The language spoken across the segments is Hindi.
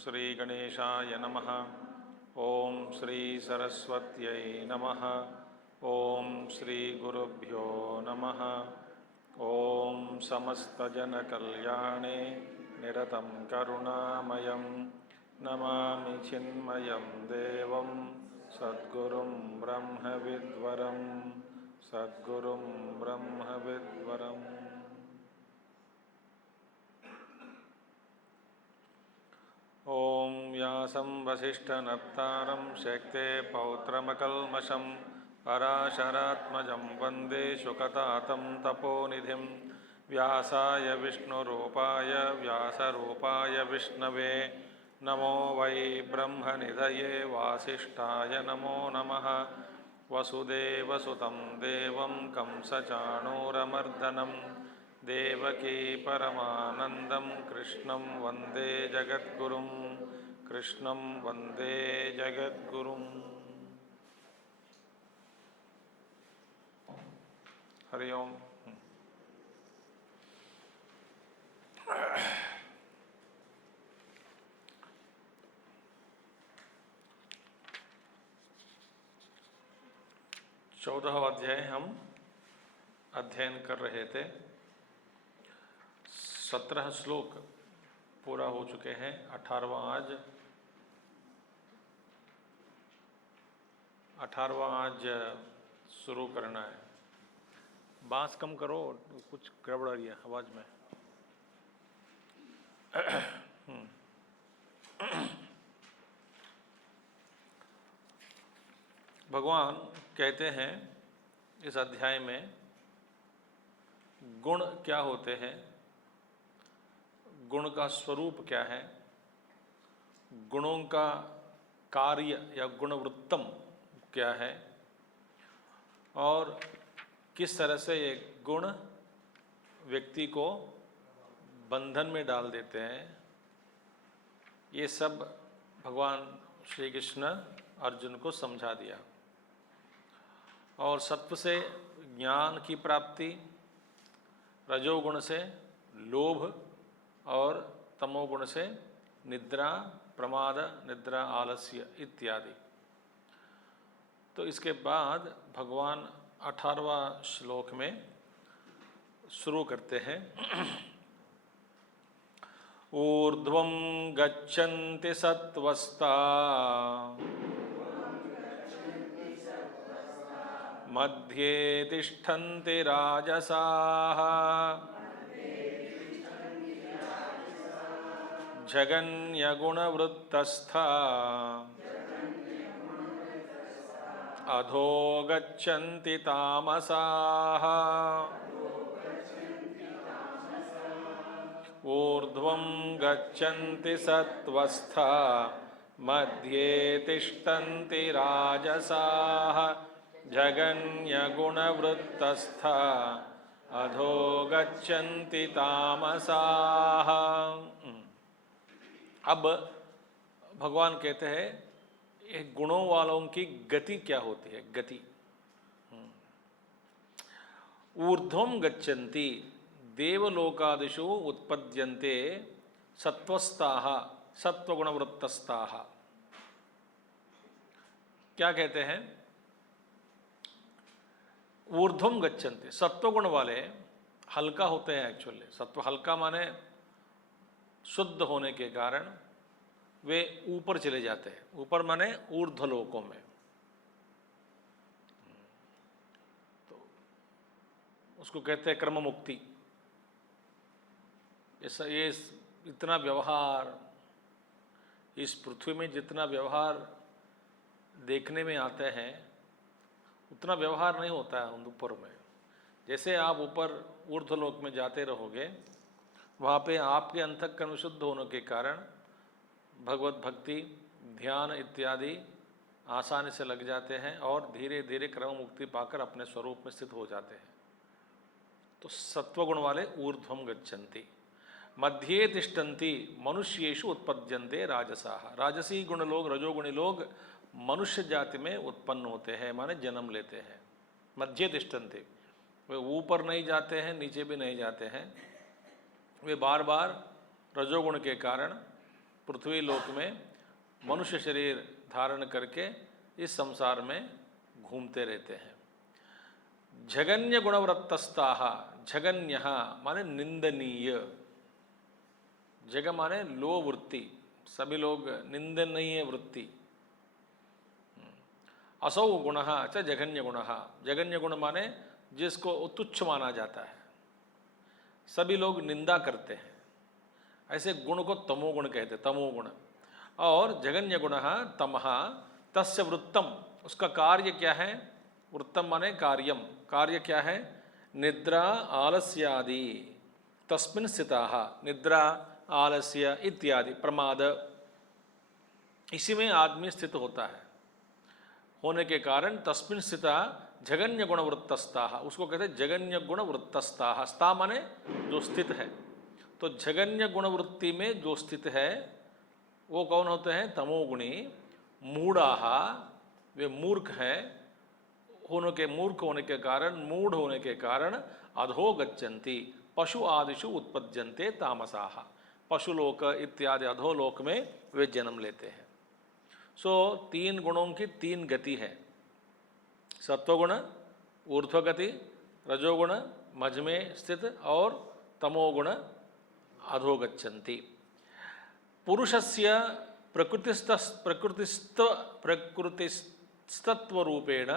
श्रीगणेशाय नमः। ॐ श्रीसरस्वत्यै नमः। ॐ श्रीगुरुभ्यो नमः। ॐ समस्तजनकल्याणे निरतं करुणामयं नमामि चिन्मयं देवं सद्गुरुं ब्रह्मविद्वरं सद्गुरुं ब्रह्मविद्वरम्। ॐ व्यासं वसिष्ठनप्तारं शक्ते पौत्रमकल्मषं पराशरात्मजं वन्दे शुकतातं तपोनिधिं। व्यासाय विष्णुरूपाय व्यासरूपाय विष्णवे नमो वै ब्रह्मनिधये वासिष्ठाय नमो नमः। वसुदेवसुतं देवं कंसचाणूरमर्दनं देवकी परमानन्दं कृष्णं वन्दे जगद्गुरुं कृष्णं वन्दे जगद्गुरुं। हरि ओम। चौदहवां अध्याय हम अध्ययन कर रहे थे। 17 श्लोक पूरा हो चुके हैं। 18वां आज शुरू करना है। बांस कम करो, कुछ गड़बड़ आ रही है आवाज में। भगवान कहते हैं इस अध्याय में गुण क्या होते हैं, गुण का स्वरूप क्या है, गुणों का कार्य या गुणवृत्तम क्या है और किस तरह से ये गुण व्यक्ति को बंधन में डाल देते हैं। ये सब भगवान श्री कृष्ण अर्जुन को समझा दिया। और सत्व से ज्ञान की प्राप्ति, रजोगुण से लोभ और तमोगुण से निद्रा, प्रमाद, निद्रा, आलस्य इत्यादि। तो इसके बाद भगवान 18वां श्लोक में शुरू करते हैं। ऊर्ध्वं गच्छन्ति सत्वस्ता मध्ये तिष्ठन्ति राजसाः जगन्यगुणवृत्तस्था अधो गच्छन्ति तामसाः। ऊर्ध्वं गच्छन्ति सत्वस्था मध्ये तिष्ठन्ति राजसाः जगन्यगुणवृत्तस्था अधो गच्छन्ति तामसाः। अब भगवान कहते हैं ये गुणों वालों की गति क्या होती है। गति ऊर्ध्वं गच्छन्ति देवलोकादिषु उत्पद्यन्ते सत्वस्थाः सत्वगुणवृत्तस्थाः। क्या कहते हैं? ऊर्ध्वं गच्छन्ति, सत्वगुण वाले हल्का होते हैं। एक्चुअली सत्व हल्का माने शुद्ध होने के कारण वे ऊपर चले जाते हैं। ऊपर माने ऊर्ध्वलोकों में। तो उसको कहते हैं क्रम मुक्ति। ये इतना व्यवहार, इस पृथ्वी में जितना व्यवहार देखने में आते हैं उतना व्यवहार नहीं होता है ऊपर में। जैसे आप ऊपर ऊर्ध्वलोक में जाते रहोगे, वहाँ पे आपके अंतःकरण शुद्ध होने के कारण भगवत भक्ति, ध्यान इत्यादि आसानी से लग जाते हैं और धीरे धीरे क्रम मुक्ति पाकर अपने स्वरूप में स्थित हो जाते हैं। तो सत्वगुण वाले ऊर्ध्वं गच्छन्ति। मध्ये तिष्ठन्ति मनुष्येषु उत्पद्यन्ते राजसाः। राजसी गुण लोग, रजोगुणी लोग मनुष्य जाति में उत्पन्न होते हैं, माने जन्म लेते हैं। मध्य तिष्ठन्ति, वे ऊपर नहीं जाते हैं, नीचे भी नहीं जाते हैं। वे बार बार रजोगुण के कारण पृथ्वी लोक में मनुष्य शरीर धारण करके इस संसार में घूमते रहते हैं। जगन्य गुणवृत्तस्ताः, जगन्य माने निंदनीय, जग माने लो वृत्ति, सभी लोग निंदनीय वृत्ति। असौ गुणः च जघन्य गुणः, जघन्य गुण माने जिसको तुच्छ माना जाता है, सभी लोग निंदा करते हैं, ऐसे गुण को तमोगुण कहते, तमोगुण। और जघन्य गुणः तमः तस्य वृत्तम, उसका कार्य क्या है? वृत्तम माने कार्यम, कार्य क्या है? निद्रा आलस्यादि तस्मिन् स्थिताः, निद्रा आलस्य इत्यादि प्रमाद, इसी में आदमी स्थित होता है, होने के कारण तस्मिन् स्थिता जगन्य गुण वृत्तस्ताः, उसको कहते हैं जगन्य गुण वृत्तस्ताः। स्था माने जो स्थित है, तो जगन्य गुण वृत्ति में जो स्थित है वो कौन होते हैं? तमोगुणी। मूढ़ाः, वे मूर्ख हैं, मूर्ख होने के कारण, मूढ़ होने के कारण अधो गच्छन्ति, पशु आदिषु उत्पद्यन्ते तामसाः, पशुलोक इत्यादि अधोलोक में वे जन्म लेते हैं। सो तीन गुणों की तीन गति है, सत्वगुण ऊर्ध्वगति, रजोगुण मझ में स्थित और तमोगुण अधोगच्छन्ति। पुरुषस्य प्रकृतिस्तत्वरूपेण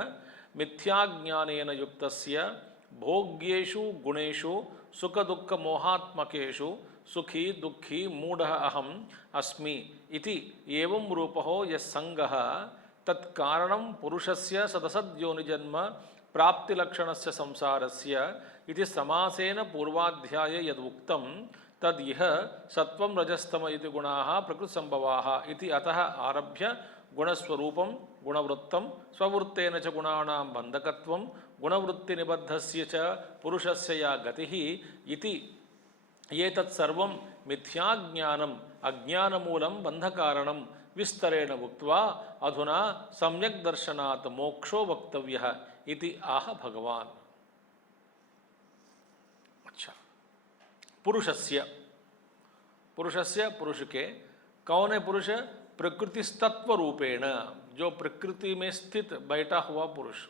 मिथ्याज्ञानेन युक्तस्य भोग्येषु गुणेषु सुखदुःखमोहात्मकेषु सुखी दुःखी मूढ़ः अहम् अस्मि इति एवं रूपो यस्संगः तत्कारणं पुरुषस्य सदसद्योनिजन्म प्राप्तिलक्षणस्य संसारस्य इति समासेन पूर्वाध्याये यदुक्तं तद्यह सत्वं रजस्तम इति गुणाः प्रकृतिसंभवाः इति अतः आरभ्य गुणस्वरूपं गुणवृत्तं स्ववृत्तेन च गुणानां बन्धकत्वं गुणवृत्तिनिबद्धस्य च पुरुषस्य या गतिः इति एतत् सर्वं मिथ्याज्ञानम् अज्ञानमूलं बन्धकारणं विस्तरेण उक्त्वा अधुना सम्यक् दर्शनात् मोक्षो वक्तव्यः इति आह भगवान्। अच्छा, पुरुषस्य पुरुष के कौन है पुरुष? प्रकृतिस्तत्व रूपेण, जो प्रकृति में स्थित बैठा हुआ पुरुष,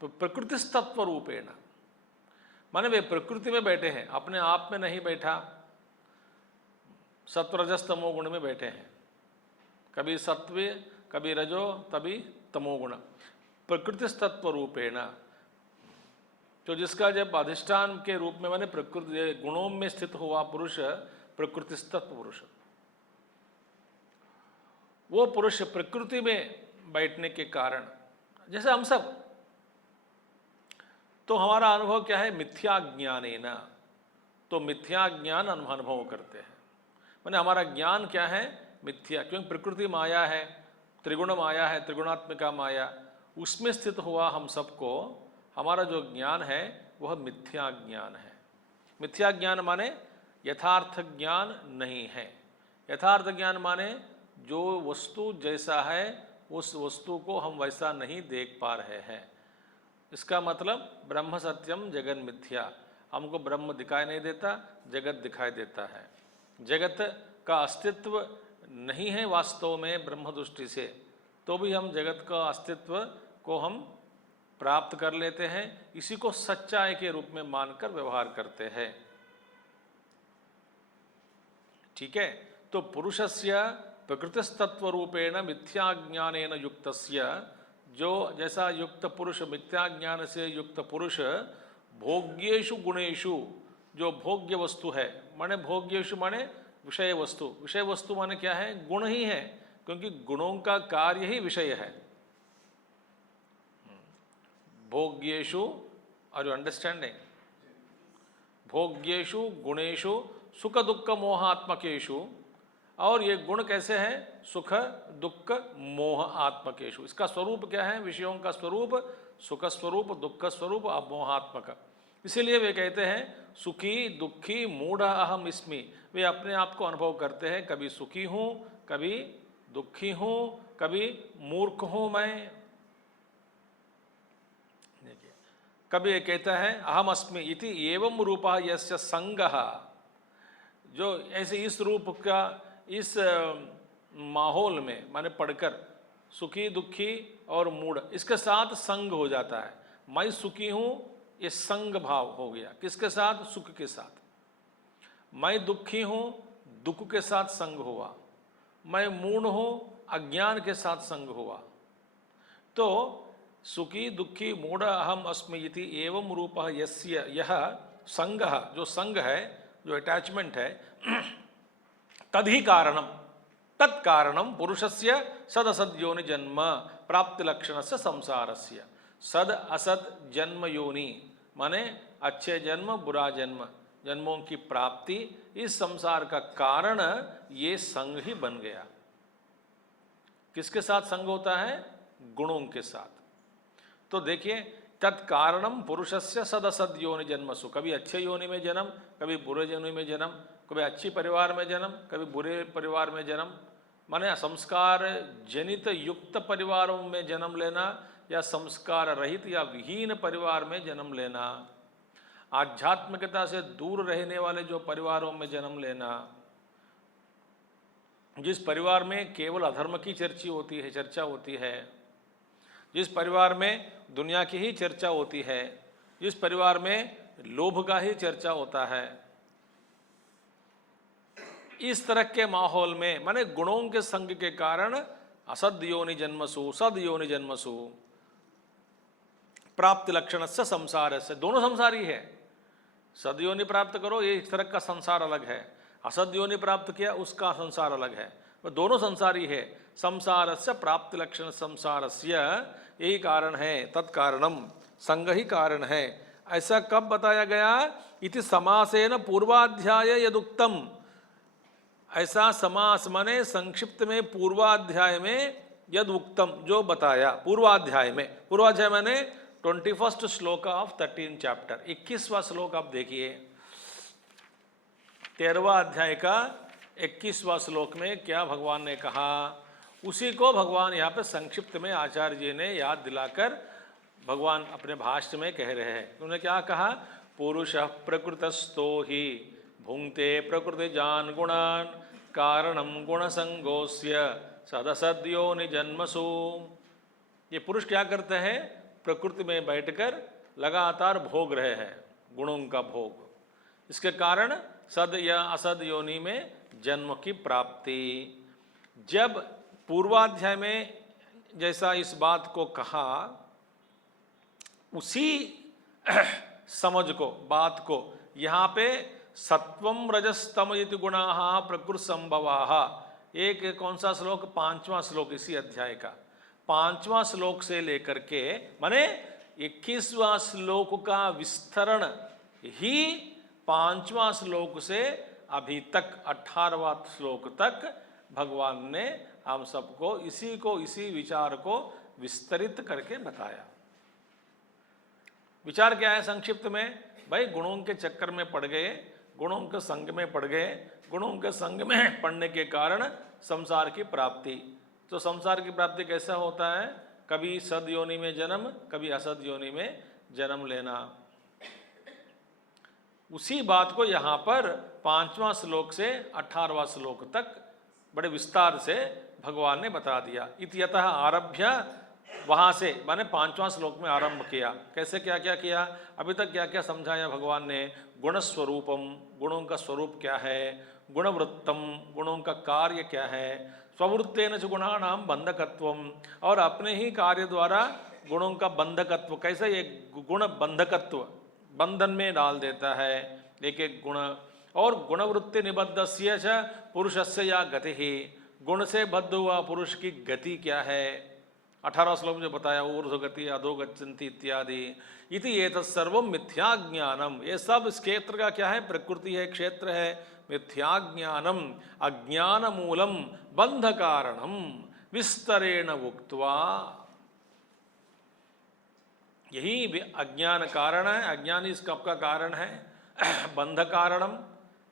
प्रकृतिस्तत्व रूपेण माने वे प्रकृति में बैठे हैं, अपने आप में नहीं बैठा, सत्वरजस तमोगुण में बैठे हैं, कभी सत्व कभी रजो तभी तमोगुण, प्रकृतिस्तत्व रूपेण, तो जिसका जब अधिष्ठान के रूप में माने प्रकृति गुणों में स्थित हुआ पुरुष प्रकृतिस्तत्व पुरुष, वो पुरुष प्रकृति में बैठने के कारण, जैसे हम सब, तो हमारा अनुभव क्या है? मिथ्या ज्ञानेन, तो मिथ्या ज्ञान अनुभव करते हैं, माने हमारा ज्ञान क्या है? मिथ्या, क्योंकि प्रकृति माया है, त्रिगुण माया है, त्रिगुणात्मिका माया, उसमें स्थित हुआ हम सबको हमारा जो ज्ञान है वह मिथ्या ज्ञान है। मिथ्या ज्ञान माने यथार्थ ज्ञान नहीं है। यथार्थ ज्ञान माने जो वस्तु जैसा है उस वस्तु को हम वैसा नहीं देख पा रहे हैं। इसका मतलब ब्रह्म सत्यम जगन मिथ्या, हमको ब्रह्म दिखाई नहीं देता, जगत दिखाई देता है। जगत का अस्तित्व नहीं है वास्तव में ब्रह्म दृष्टि से, तो भी हम जगत का अस्तित्व को हम प्राप्त कर लेते हैं, इसी को सच्चाई के रूप में मानकर व्यवहार करते हैं। ठीक है, तो पुरुषस्य प्रकृतिस्तत्व रूपेण मिथ्याज्ञानेन युक्तस्य, जो जैसा युक्त पुरुष, मिथ्या ज्ञान से युक्त पुरुष भोग्येषु गुणेषु, जो भोग्य वस्तु है, माने भोग्येषु माने विषय वस्तु, विषय वस्तु माने क्या है? गुण ही है, क्योंकि गुणों का कार्य ही विषय है। भोग्येषु, आर यू अंडरस्टैंडिंग? भोग्येषु गुणेषु सुख दुख मोहात्मकेषु, और ये गुण कैसे हैं? सुख दुख मोह आत्मकेषु। इसका स्वरूप क्या है? विषयों का स्वरूप सुख स्वरूप, दुख स्वरूप, मोहात्मक। इसीलिए वे कहते हैं सुखी दुखी मूढ़ अहम इसमी, वे अपने आप को अनुभव करते हैं, कभी सुखी हूँ, कभी दुखी हूँ, कभी मूर्ख हूँ मैं। देखिए, कभी ये कहता है अहम अस्मि इति एवं रूपः यस्य संगः, जो ऐसे इस रूप का इस माहौल में माने पढ़कर सुखी दुखी और मूढ़ इसके साथ संग हो जाता है। मैं सुखी हूँ, ये संग भाव हो गया, किसके साथ? सुख के साथ। मैं दुखी हूँ, दुख के साथ संग हुआ। मैं मूढ़ हूँ, अज्ञान के साथ संग हुआ। तो सुखी दुखी मूढ़ अहम अस्मि इति एवं रूपः यस्य यह संगः, जो संग है, जो अटैचमेंट है, तदहि कारणम, तत्कारणम पुरुषस्य सद असद योनि जन्म प्राप्ति लक्षणस्य संसारस्य। सद असद जन्म योनि माने अच्छे जन्म बुरा जन्म, जन्मों की प्राप्ति, इस संसार का कारण ये संग ही बन गया। किसके साथ संग होता है? गुणों के साथ। तो देखिए, तत्कारणम पुरुषस्य सद असद योनि जन्मसु, कभी अच्छे योनि में जन्म, कभी बुरे योनि में जन्म, कभी अच्छी परिवार में जन्म, कभी बुरे परिवार में जन्म, माने संस्कार जनित युक्त परिवारों में जन्म लेना या संस्कार रहित या विहीन परिवार में जन्म लेना, आध्यात्मिकता से दूर रहने वाले जो परिवारों में जन्म लेना, जिस परिवार में केवल अधर्म की चर्चा होती है, जिस परिवार में दुनिया की ही चर्चा होती है, जिस परिवार में लोभ का ही चर्चा होता है, इस तरह के माहौल में माने गुणों के संग के कारण असद योनि जन्मसु सद योनि जन्मसु प्राप्ति लक्षण से संसार से, दोनों संसारी है। सद योनि प्राप्त करो, ये इस तरह का संसार अलग है, असद योनि प्राप्त किया उसका संसार अलग है, दोनों संसारी है। संसार से प्राप्ति लक्षण संसार से, यही कारण है, तत्कारणम, संग ही कारण है। ऐसा कब बताया गया? इति समासेन पूर्वाध्याय यदुक्तम, ऐसा समास माने संक्षिप्त में पूर्वाध्याय में यद उक्तम, जो बताया पूर्वाध्याय में। पूर्वाध्याय माने 21 श्लोक ऑफ 13 चैप्टर, 21वां श्लोक आप देखिए। 13वां अध्याय का 21वां श्लोक में क्या भगवान ने कहा, उसी को भगवान यहाँ पे संक्षिप्त में आचार्य जी ने याद दिलाकर भगवान अपने भाष्य में कह रहे हैं। उन्होंने क्या कहा? पुरुषः प्रकृतस्थो ही भुंक्ते प्रकृति जान गुणान कारणम गुणसंगोस्य सदसद्योनि जन्मसु। ये पुरुष क्या करते हैं? प्रकृति में बैठकर लगातार भोग रहे हैं, गुणों का भोग। इसके कारण सद या असद योनि में जन्म की प्राप्ति। जब पूर्वाध्याय में जैसा इस बात को कहा, उसी समझ को, बात को यहाँ पे सत्वम रजस्तम इति गुणाः प्रकृति संभवाः, एक कौन सा श्लोक? 5वां श्लोक इसी अध्याय का 5वां श्लोक से लेकर के माने 21वां श्लोक का विस्तरण ही 5वां श्लोक से अभी तक 18वां श्लोक तक भगवान ने हम सबको इसी विचार को विस्तरित करके बताया। विचार क्या है संक्षिप्त में? भाई गुणों के चक्कर में पड़ गए, गुणों के संग में पड़ गए, गुणों के संग में पड़ने के कारण संसार की प्राप्ति। तो संसार की प्राप्ति कैसा होता है? कभी सद योनि में जन्म, कभी असद योनि में जन्म लेना। उसी बात को यहाँ पर 5वां श्लोक से 18वां श्लोक तक बड़े विस्तार से भगवान ने बता दिया। इत्यतः आरभ्य, वहाँ से माने 5वां श्लोक में आरंभ किया। कैसे क्या क्या किया? अभी तक क्या क्या समझाया भगवान ने? गुणस्वरूपम, गुणों का स्वरूप क्या है, गुणवृत्तम, गुणों का कार्य क्या है, स्ववृत्तेन च गुणानाम बंधकत्वम, और अपने ही कार्य द्वारा गुणों का बंधकत्व। कैसे? ये गुण बंधकत्व, बंधन में डाल देता है एक एक गुण। और गुणवृत्ति निबद्धस्य च पुरुषस्य या गति ही, गुण से बद्ध हुआ पुरुष की गति क्या है? 18 श्लोक में जो बताया, ऊर्ध्वगति अधोगच्छन्ति इत्यादि। इति एतत् सर्वं मिथ्या ज्ञानम, ये सब इस क्षेत्र का क्या है? प्रकृति है, क्षेत्र है। मिथ्या ज्ञानम अज्ञान मूलम बंध कारणम विस्तरेण उक्त्वा, यही अज्ञान कारण है, अज्ञान इस कब का कारण है? बंध कारणम,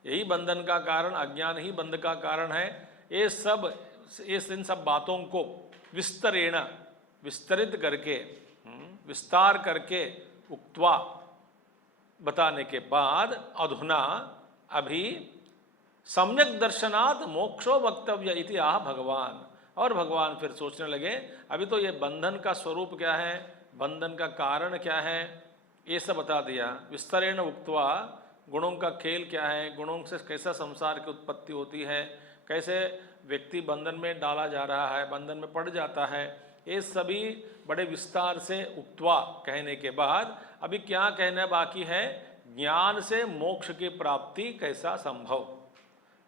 यही बंधन का कारण, अज्ञान ही बंध का कारण है। ये सब, इन सब बातों को विस्तरेण, विस्तरित करके, विस्तार करके, उक्त्वा, बताने के बाद, अधुना, अभी, सम्यक दर्शनात् मोक्षो वक्तव्य इति आह भगवान। और भगवान फिर सोचने लगे, अभी तो ये बंधन का स्वरूप क्या है, बंधन का कारण क्या है, ये सब बता दिया। विस्तरेण उक्त्वा, गुणों का खेल क्या है, गुणों से कैसा संसार की उत्पत्ति होती है, कैसे व्यक्ति बंधन में डाला जा रहा है, बंधन में पड़ जाता है, ये सभी बड़े विस्तार से उक्त्वा कहने के बाद अभी क्या कहना बाकी है, ज्ञान से मोक्ष की प्राप्ति कैसा संभव,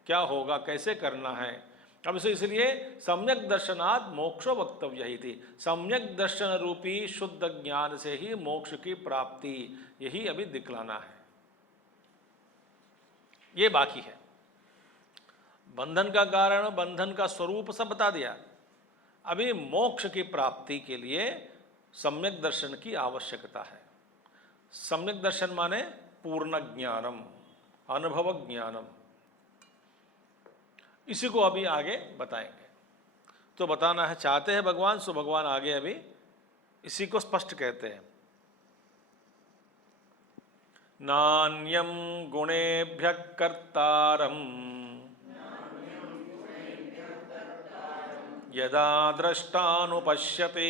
क्या होगा, कैसे करना है। अब इसलिए सम्यक दर्शनात् मोक्षो वक्तव्य ही थी, सम्यक दर्शन रूपी शुद्ध ज्ञान से ही मोक्ष की प्राप्ति, यही अभी दिखलाना है, ये बाकी है। बंधन का कारण, बंधन का स्वरूप सब बता दिया। अभी मोक्ष की प्राप्ति के लिए सम्यक दर्शन की आवश्यकता है। सम्यक दर्शन माने पूर्ण ज्ञानम, अनुभव ज्ञानम, इसी को अभी आगे बताएंगे। तो बताना है चाहते हैं भगवान, सो भगवान आगे अभी इसी को स्पष्ट कहते हैं। नान्यम गुणेभ्यः कर्तारम यदा द्रष्टानुपश्यते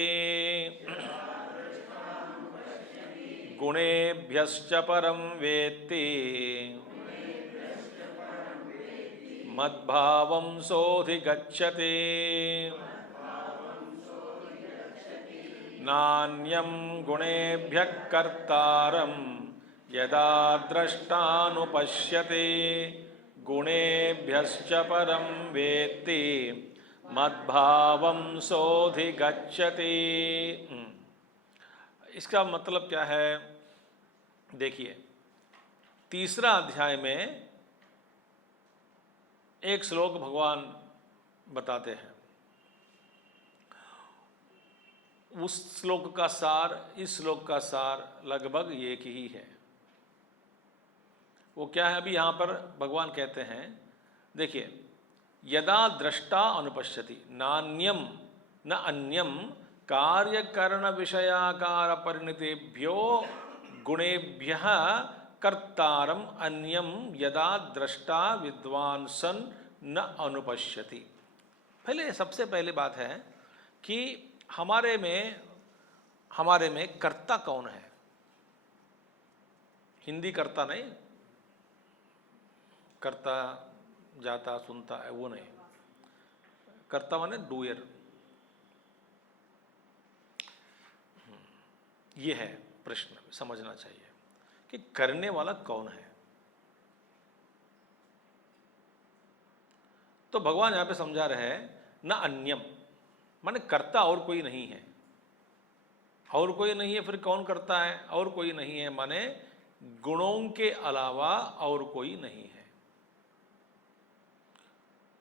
गुणेभ्यश्च परं वेत्ति मद्भावं सोऽधिगच्छते। नान्यं गुणेभ्यः कर्तारं यदा द्रष्टानुपश्यते गुणेभ्यश्च परं वेत्ति मद्भावं सोऽधिगच्छते। इसका मतलब क्या है, देखिए तीसरा अध्याय में एक श्लोक भगवान बताते हैं, उस श्लोक का सार इस श्लोक का सार लगभग एक ही है। वो क्या है, अभी यहाँ पर भगवान कहते हैं, देखिए यदा दृष्टा अनुपश्यति, नान्यम न अन्यम कार्यकरण विषयाकार परिणतेभ्यो गुणेभ्यः कर्तारम अन्यम यदा दृष्टा विद्वान सन न अनुपश्यति। पहले सबसे पहले बात है कि हमारे में कर्ता कौन है। हिंदी कर्ता नहीं, कर्ता जाता सुनता है वो नहीं, कर्ता माने डूयर। ये है प्रश्न, समझना चाहिए कि करने वाला कौन है। तो भगवान यहां पे समझा रहे हैं, न अन्यम माने कर्ता और कोई नहीं है, और कोई नहीं है, फिर कौन करता है, और कोई नहीं है माने गुणों के अलावा और कोई नहीं है।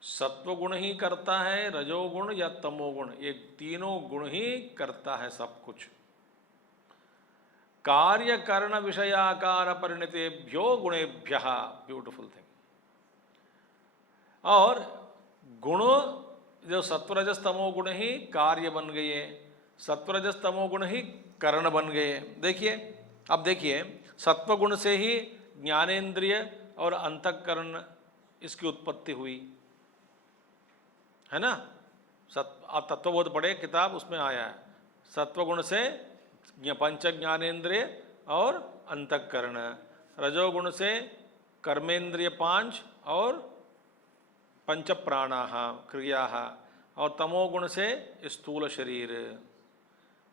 सत्वगुण ही करता है, रजोगुण या तमोगुण, ये तीनों गुण ही करता है सब कुछ। कार्य कर्ण विषयाकार परिणतेभ्यो गुणेभ्यः, ब्यूटीफुल थिंग। और गुण जो सत्वरजस तमो गुण ही कार्य बन गए, सत्वरजस तमो गुण ही कर्ण बन गए। देखिए अब देखिए, सत्वगुण से ही ज्ञानेन्द्रिय और अंतःकरण इसकी उत्पत्ति हुई है ना। आप तत्वबोध पढ़े किताब, उसमें आया है सत्वगुण से पंच ज्ञानेन्द्रिय और अंतःकरण, रजोगुण से कर्मेंद्रिय 5 और पंच प्राणाः क्रियाः, और तमोगुण से स्थूल शरीर।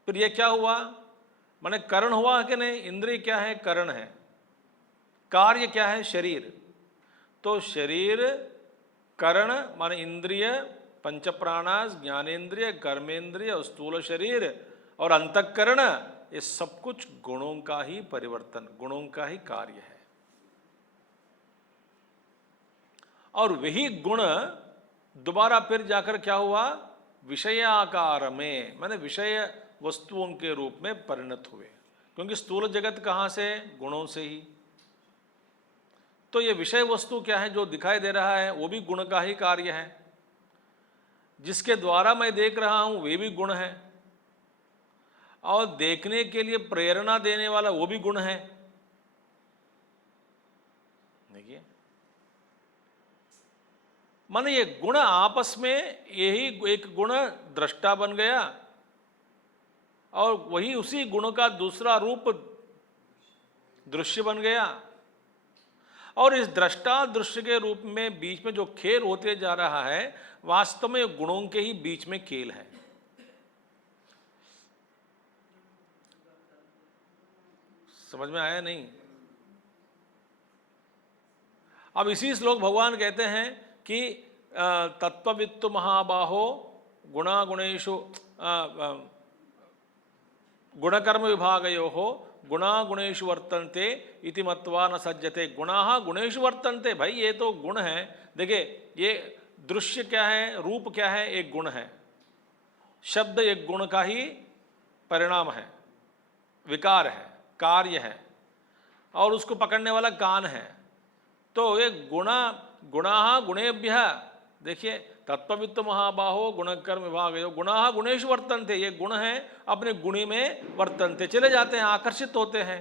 फिर ये क्या हुआ, माने करण हुआ कि नहीं। इंद्रिय क्या है, करण है। कार्य क्या है, शरीर। तो शरीर करण माने इंद्रिय, पंच प्राणास, ज्ञानेन्द्रिय, कर्मेंद्रिय, स्थूल शरीर और अंतःकरण, ये सब कुछ गुणों का ही परिवर्तन, गुणों का ही कार्य है। और वही गुण दोबारा फिर जाकर क्या हुआ, विषयाकार में, माने विषय वस्तुओं के रूप में परिणत हुए, क्योंकि स्थूल जगत कहाँ से, गुणों से ही। तो ये विषय वस्तु क्या है जो दिखाई दे रहा है, वो भी गुण का ही कार्य है। जिसके द्वारा मैं देख रहा हूं वे भी गुण है, और देखने के लिए प्रेरणा देने वाला वो भी गुण है। देखिए माने ये गुण आपस में, यही एक गुण दृष्टा बन गया और वही उसी गुण का दूसरा रूप दृश्य बन गया, और इस दृष्टा दृश्य के रूप में बीच में जो खेल होते जा रहा है, वास्तव में गुणों के ही बीच में खेल है। समझ में आया नहीं? अब इसी श्लोक भगवान कहते हैं कि तत्ववित्तु महाबाहो गुणा गुणेषु गुणकर्म विभागयो हो गुणा गुणेषु वर्तन्ते इति मत्वा न सज्जते। गुणाः गुणेषु वर्तन्ते, भाई ये तो गुण है। देखिए ये दृश्य क्या है, रूप क्या है, एक गुण है। शब्द एक गुण का ही परिणाम है, विकार है, कार्य है, और उसको पकड़ने वाला कान है। तो ये गुणाः गुणेभ्यः, देखिए तत्ववित्त महाबाहो गुणकर्म विभागयो गुणाः गुणेषु वर्तन्ते, ये गुण है, अपने गुणी में वर्तन्ते, चले जाते हैं, आकर्षित होते हैं।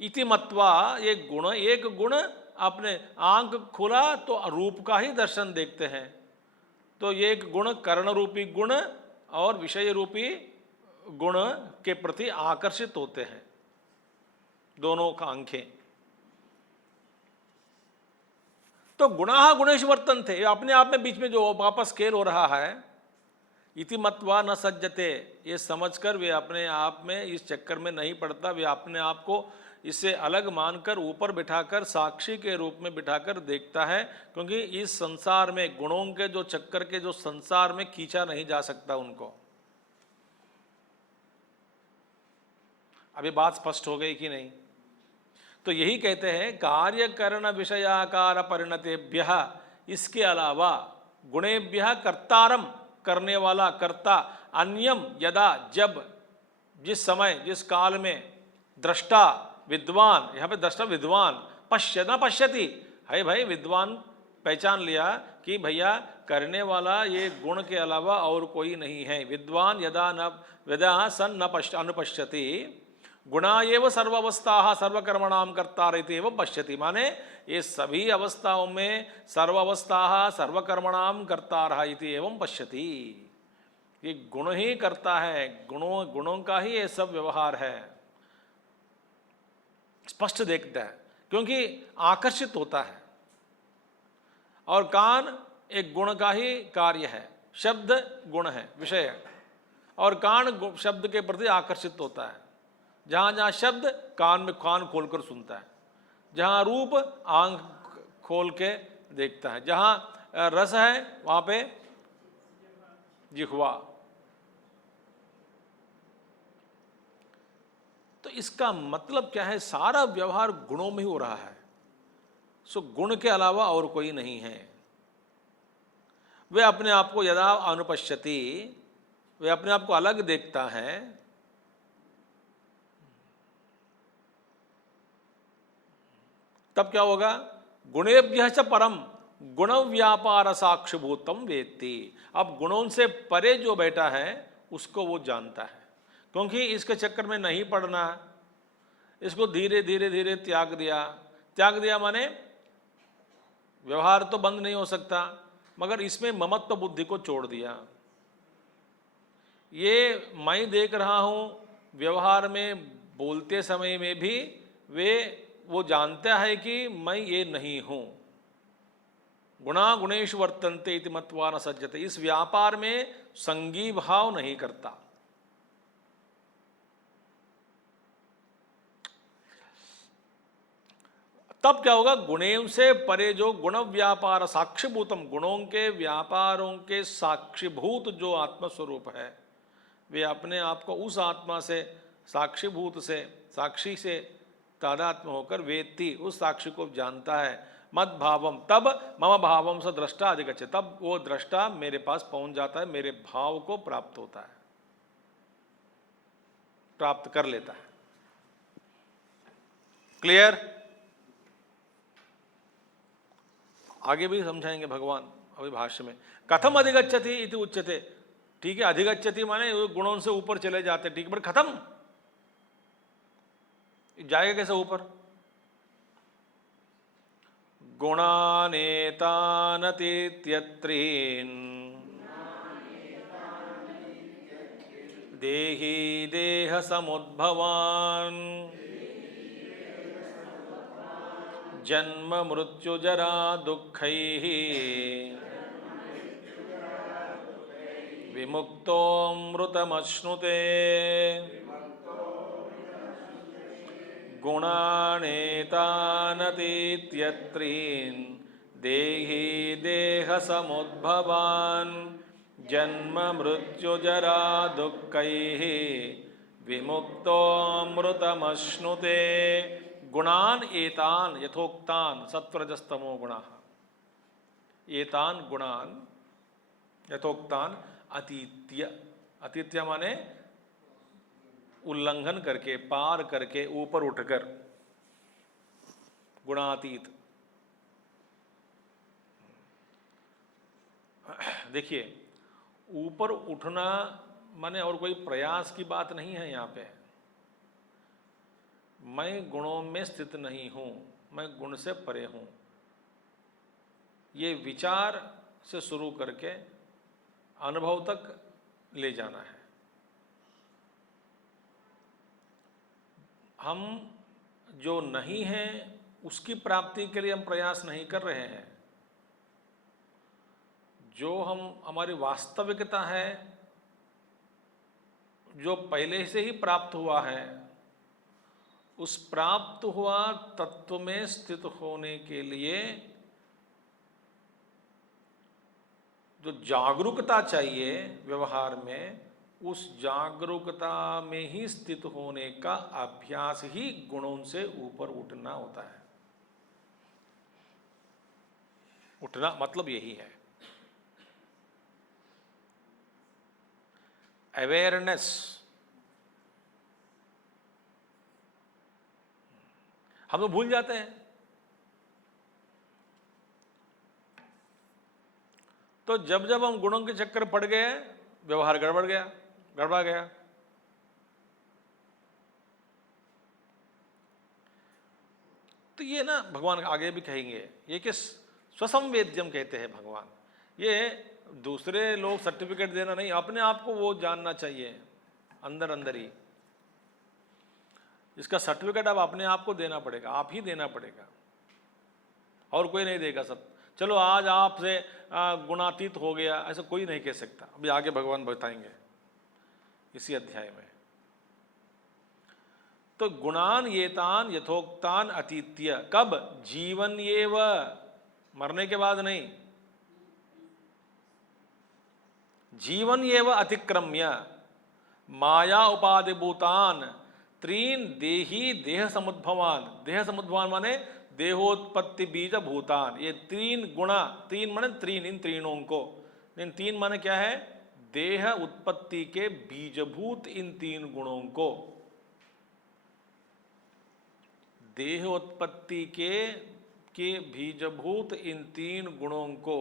इति मत्वा, ये गुण, एक गुण अपने आंख खुला तो रूप का ही दर्शन देखते हैं। तो ये एक गुण कर्ण रूपी गुण और विषय रूपी गुण के प्रति आकर्षित होते हैं, दोनों का आंखें। तो गुणाः गुणेषु वर्तन्ते, ये अपने आप में बीच में जो वापस खेल हो रहा है। इति मत्वा न सज्जते, ये समझकर वे अपने आप में इस चक्कर में नहीं पड़ता, वे अपने आप को इससे अलग मानकर ऊपर बिठाकर साक्षी के रूप में बिठाकर देखता है, क्योंकि इस संसार में गुणों के जो चक्कर के जो संसार में खींचा नहीं जा सकता उनको। अभी बात स्पष्ट हो गई कि नहीं? तो यही कहते हैं कार्य करण विषयाकार परिणतेभ्य, इसके अलावा गुणेभ्य कर्तारम, करने वाला कर्ता, अन्यम यदा, जब, जिस समय, जिस काल में, दृष्टा विद्वान, यहाँ पे दृष्टा विद्वान, पश्य न पश्यति है, भाई विद्वान पहचान लिया कि भैया करने वाला ये गुण के अलावा और कोई नहीं है। विद्वान यदा न वेदा सन न अनुपश्यति गुणा एव सर्वावस्था सर्वकर्मणाम कर्ता रहते एवं पश्यति, माने ये सभी अवस्थाओं में सर्वावस्था सर्वकर्मणाम कर्ता रहा इति एवं पश्यति। ये गुण ही करता है, गुणों का ही ये सब व्यवहार है। स्पष्ट देखता है क्योंकि आकर्षित होता है। और कान एक गुण का ही कार्य है, शब्द गुण है, विषय है, और कान शब्द के प्रति आकर्षित होता है। जहाँ जहाँ शब्द, कान में कान खोलकर सुनता है, जहाँ रूप आंख खोल के देखता है, जहाँ रस है वहाँ पे जिह्वा। तो इसका मतलब क्या है, सारा व्यवहार गुणों में ही हो रहा है। सो गुण के अलावा और कोई नहीं है। वे अपने आप को यदा अनुपश्यति, वे अपने आप को अलग देखता है, तब क्या होगा, गुणेभ्यः च परम गुण व्यापार साक्षिभूतम वेत्ति। अब गुणों से परे जो बैठा है उसको वो जानता है, क्योंकि इसके चक्कर में नहीं पड़ना, इसको धीरे धीरे धीरे त्याग दिया माने व्यवहार तो बंद नहीं हो सकता, मगर इसमें ममत्व बुद्धि को छोड़ दिया। ये मैं देख रहा हूँ, व्यवहार में बोलते समय में भी वो जानता है कि मैं ये नहीं हूँ। गुणा गुणेषु वर्तन्ते इति मत्वा न सज्जते, इस व्यापार में संगी भाव नहीं करता। तब क्या होगा, गुणों से परे जो गुण व्यापार साक्षीभूतम, गुणों के व्यापारों के साक्षीभूत जो आत्मस्वरूप है, वे अपने आप को उस आत्मा से, साक्षीभूत से, साक्षी से तादात्म्य होकर वेत्ति, उस साक्षी को जानता है। मद भावम, तब मम भावम स दृष्टा अधिगच्छति, तब वो दृष्टा मेरे पास पहुंच जाता है, मेरे भाव को प्राप्त होता है, प्राप्त कर लेता है। क्लियर? आगे भी समझाएंगे भगवान अभी भाष्य में। कथम अधिगच्छति इति उच्यते, ठीक है, अधिगच्छति माने गुणों से ऊपर चले जाते, ठीक, पर खत्म जाएगा कैसे ऊपर? गुणानेतानतीत्यत्रीन् देही देहसमुद्भवान् जन्म मृत्युजरा दुःखैः विमुक्तोऽमृतमश्नुते गुणानेतानतीत्यत्रीन् देही देहसमुद्भवान् जन्म मृत्युजरा दुःखैः विमुक्तोऽमृतमश्नुते। गुणान एतान यथोक्तान सत्वरजस्तमो गुणाः, एतान गुणान यथोक्तान अतीत्य, अतीत्य माने उल्लंघन करके, पार करके, ऊपर उठकर, गुणातीत। देखिए, ऊपर उठना माने और कोई प्रयास की बात नहीं है यहाँ पे। मैं गुणों में स्थित नहीं हूं, मैं गुण से परे हूं, ये विचार से शुरू करके अनुभव तक ले जाना है। हम जो नहीं हैं उसकी प्राप्ति के लिए हम प्रयास नहीं कर रहे हैं। जो हमारी वास्तविकता है, जो पहले से ही प्राप्त हुआ है, उस प्राप्त हुआ तत्व में स्थित होने के लिए जो जागरूकता चाहिए व्यवहार में, उस जागरूकता में ही स्थित होने का अभ्यास ही गुणों से ऊपर उठना होता है। उठना मतलब यही है, अवेयरनेस। हम तो भूल जाते हैं। तो जब जब हम गुणों के चक्कर पड़ गए, व्यवहार गड़बड़ गया। तो ये ना भगवान आगे भी कहेंगे, ये कि स्वसंवेद्यम कहते हैं भगवान। ये दूसरे लोग सर्टिफिकेट देना नहीं, अपने आप को वो जानना चाहिए अंदर अंदर ही। इसका सर्टिफिकेट अब अपने आप को देना पड़ेगा, आप ही देना पड़ेगा, और कोई नहीं देगा। सब चलो आज आपसे गुणातीत हो गया, ऐसा कोई नहीं कह सकता। अभी आगे भगवान बताएंगे इसी अध्याय में। तो गुणान येतान यथोक्तान अतीत्य, कब? जीवन येव, मरने के बाद नहीं, जीवन येव अतिक्रम्य माया उपाधिभूतान त्रीन देही देह समुद्भवान। देह समुद्भवान माने देहोत्पत्ति बीज भूतान। ये तीन गुणा, तीन माने तीन, इन तीनों को, इन तीन माने क्या है? देह उत्पत्ति के बीजभूत इन तीन गुणों को, देह उत्पत्ति के बीजभूत इन तीन गुणों को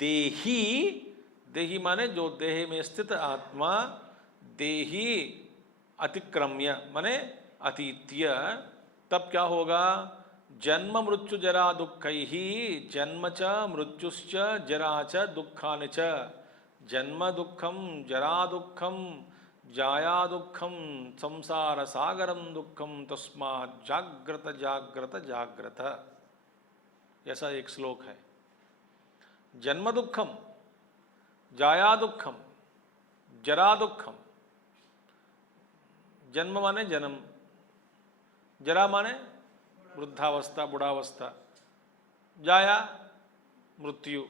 देही, देही माने जो देह में स्थित आत्मा, देही अतिक्रम्य माने अतीत्य, तब क्या होगा? जन्म मृत्यु जरा दुःखैहि, जन्म च मृत्युश्च जरा च दुःखानि च, जन्म दुःखम जरा दुःखम जाया दुःखम संसार सागरम दुःखम तस्मात् जाग्रत जाग्रत जाग्रत। ऐसा एक श्लोक है। जन्म दुःखम, जाया दुःखम, जरा दुःखम। जन्म माने जन्म, जरा माने वृद्धावस्था, बुढ़ावस्था, जाया मृत्यु।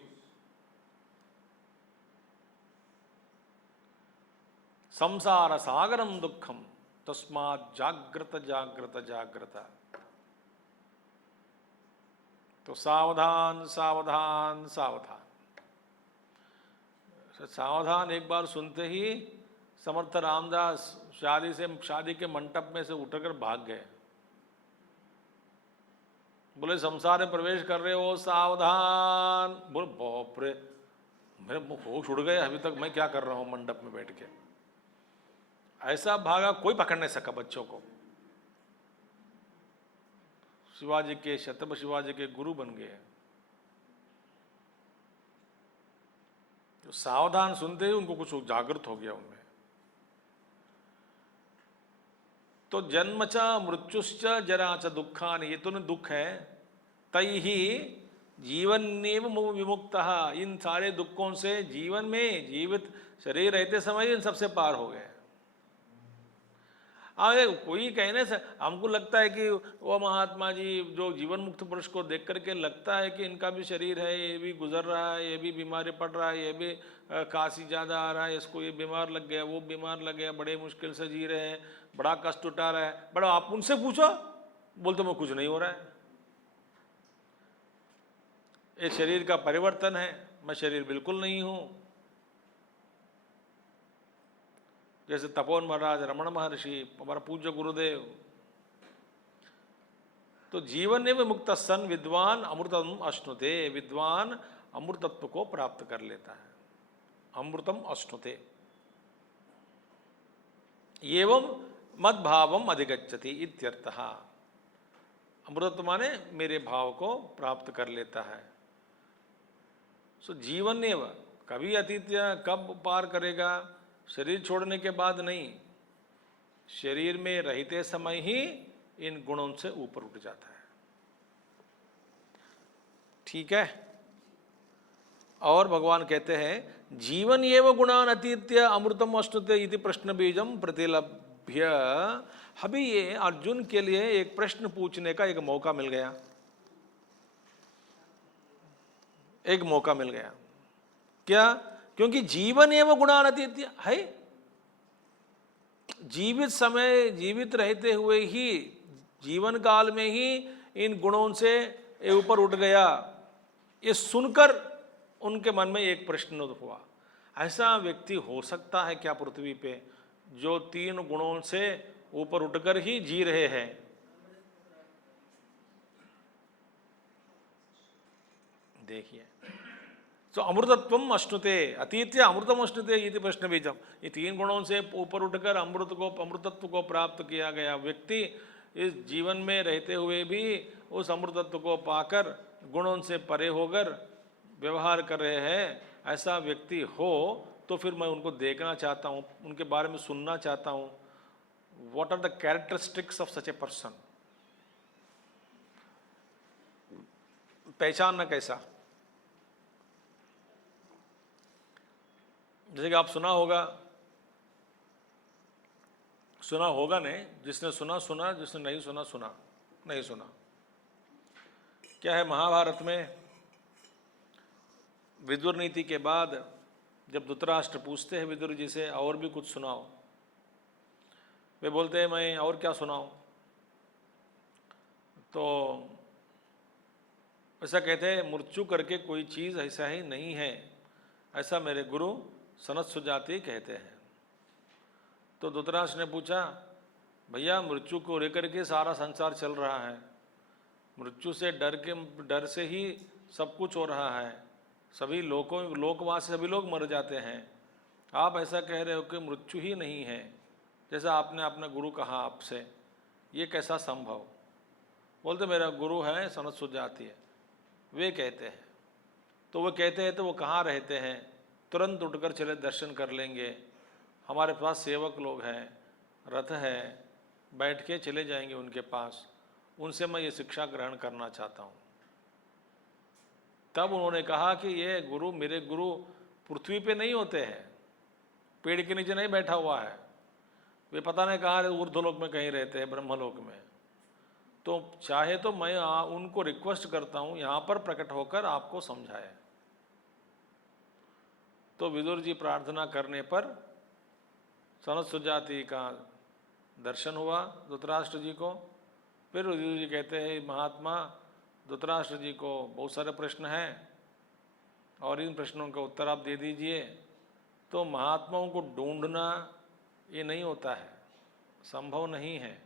संसार सागरम दुःखम तस्मात् जाग्रत जाग्रत जाग्रत। तो सावधान सावधान सावधान। सावधान एक बार सुनते ही समर्थ रामदास शादी के मंडप में से उठकर भाग गए। बोले संसार में प्रवेश कर रहे हो, सावधान। बोले बाप रे, मेरे होश उड़ गए, अभी तक मैं क्या कर रहा हूं मंडप में बैठ के। ऐसा भागा, कोई पकड़ नहीं सका बच्चों को। शिवाजी के, छत्रपति शिवाजी के गुरु बन गए। जो सावधान सुनते ही उनको कुछ जागृत हो गया उनमें। तो जन्म च मृत्युश्च जरा च दुखान, ये तो दुख है। तई ही जीवनेव विमुक्तः, इन सारे दुखों से जीवन में जीवित शरीर रहते समय इन सबसे पार हो गए। अरे कोई कहने से हमको लगता है कि वो महात्मा जी जो जीवन मुक्त पुरुष को देख करके लगता है कि इनका भी शरीर है, ये भी गुजर रहा है, ये भी बीमारी पड़ रहा है, ये भी खांसी ज़्यादा आ रहा है, इसको ये बीमार लग गया, वो बीमार लग गया, बड़े मुश्किल से जी रहे हैं, बड़ा कष्ट उठा रहा है। बड़ा आप उनसे पूछो, बोलते मैं कुछ नहीं हो रहा है, ये शरीर का परिवर्तन है, मैं शरीर बिल्कुल नहीं हूँ। जैसे तपोवन महाराज, रमण महर्षि, हमारा पूज्य गुरुदेव। तो जीवन में मुक्त सन विद्वान अमृतम अश्नुते, विद्वान अमृतत्व को प्राप्त कर लेता है। अमृतम अश्नुते एवं मद भावम अधिगच्छति इत्यर्थः। अमृतत्व माने मेरे भाव को प्राप्त कर लेता है। सो जीवन एवं, कभी अतीत कब पार करेगा? शरीर छोड़ने के बाद नहीं, शरीर में रहते समय ही इन गुणों से ऊपर उठ जाता है। ठीक है। और भगवान कहते हैं जीवन एवं गुणान अतीत्य अमृतम अश्नुते इति प्रश्न बीजम प्रतिलभ्य। अभी ये अर्जुन के लिए एक प्रश्न पूछने का एक मौका मिल गया, एक मौका मिल गया। क्या? क्योंकि जीवन एवं गुणान अतीत्य है, जीवित समय, जीवित रहते हुए ही, जीवन काल में ही इन गुणों से ऊपर उठ गया। ये सुनकर उनके मन में एक प्रश्न हुआ, ऐसा व्यक्ति हो सकता है क्या पृथ्वी पे जो तीन गुणों से ऊपर उठकर ही जी रहे हैं? देखिए, तो अमृतत्वम अश्नुते अतीत्य अमृतम अश्नुते इति प्रश्न बीजम। ये तीन गुणों से ऊपर उठकर अमृतत्व को प्राप्त किया गया व्यक्ति इस जीवन में रहते हुए भी उस अमृतत्व को पाकर गुणों से परे होकर व्यवहार कर रहे हैं, ऐसा व्यक्ति हो तो फिर मैं उनको देखना चाहता हूँ, उनके बारे में सुनना चाहता हूँ। What are the characteristics of such a person? पहचानना कैसा? जैसे कि आप सुना होगा नहीं, जिसने सुना सुना, जिसने नहीं सुना सुना नहीं सुना। क्या है, महाभारत में विदुर नीति के बाद जब धृतराष्ट्र पूछते हैं विदुर जी से और भी कुछ सुनाओ, वे बोलते हैं मैं और क्या सुनाऊं? तो ऐसा कहते हैं मृत्यु करके कोई चीज़ ऐसा ही नहीं है, ऐसा मेरे गुरु सनत सुजाति कहते हैं। तो धृतराष्ट्र ने पूछा भैया मृत्यु को लेकर के सारा संसार चल रहा है, मृत्यु से डर से ही सब कुछ हो रहा है, सभी लोकवास सभी लोग मर जाते हैं, आप ऐसा कह रहे हो कि मृत्यु ही नहीं है जैसा आपने अपना गुरु कहा आपसे, ये कैसा संभव? बोलते मेरा गुरु है सनत सुजाति है, वे कहते हैं। तो वो कहते हैं तो वो कहाँ रहते हैं? तुरंत उठकर चले दर्शन कर लेंगे, हमारे पास सेवक लोग हैं, रथ है, बैठ के चले जाएंगे उनके पास, उनसे मैं ये शिक्षा ग्रहण करना चाहता हूँ। तब उन्होंने कहा कि ये गुरु, मेरे गुरु पृथ्वी पे नहीं होते हैं, पेड़ के नीचे नहीं बैठा हुआ है, वे पता नहीं कहाँ ऊर्ध्वलोक में कहीं रहते हैं, ब्रह्मलोक में। तो चाहे तो मैं उनको रिक्वेस्ट करता हूँ यहाँ पर प्रकट होकर आपको समझाए। तो विदुर जी प्रार्थना करने पर सनत सुजाति का दर्शन हुआ धृतराष्ट्र जी को। फिर विदुर जी कहते हैं महात्मा धृतराष्ट्र जी को बहुत सारे प्रश्न हैं और इन प्रश्नों का उत्तर आप दे दीजिए। तो महात्माओं को ढूंढना ये नहीं होता है, संभव नहीं है।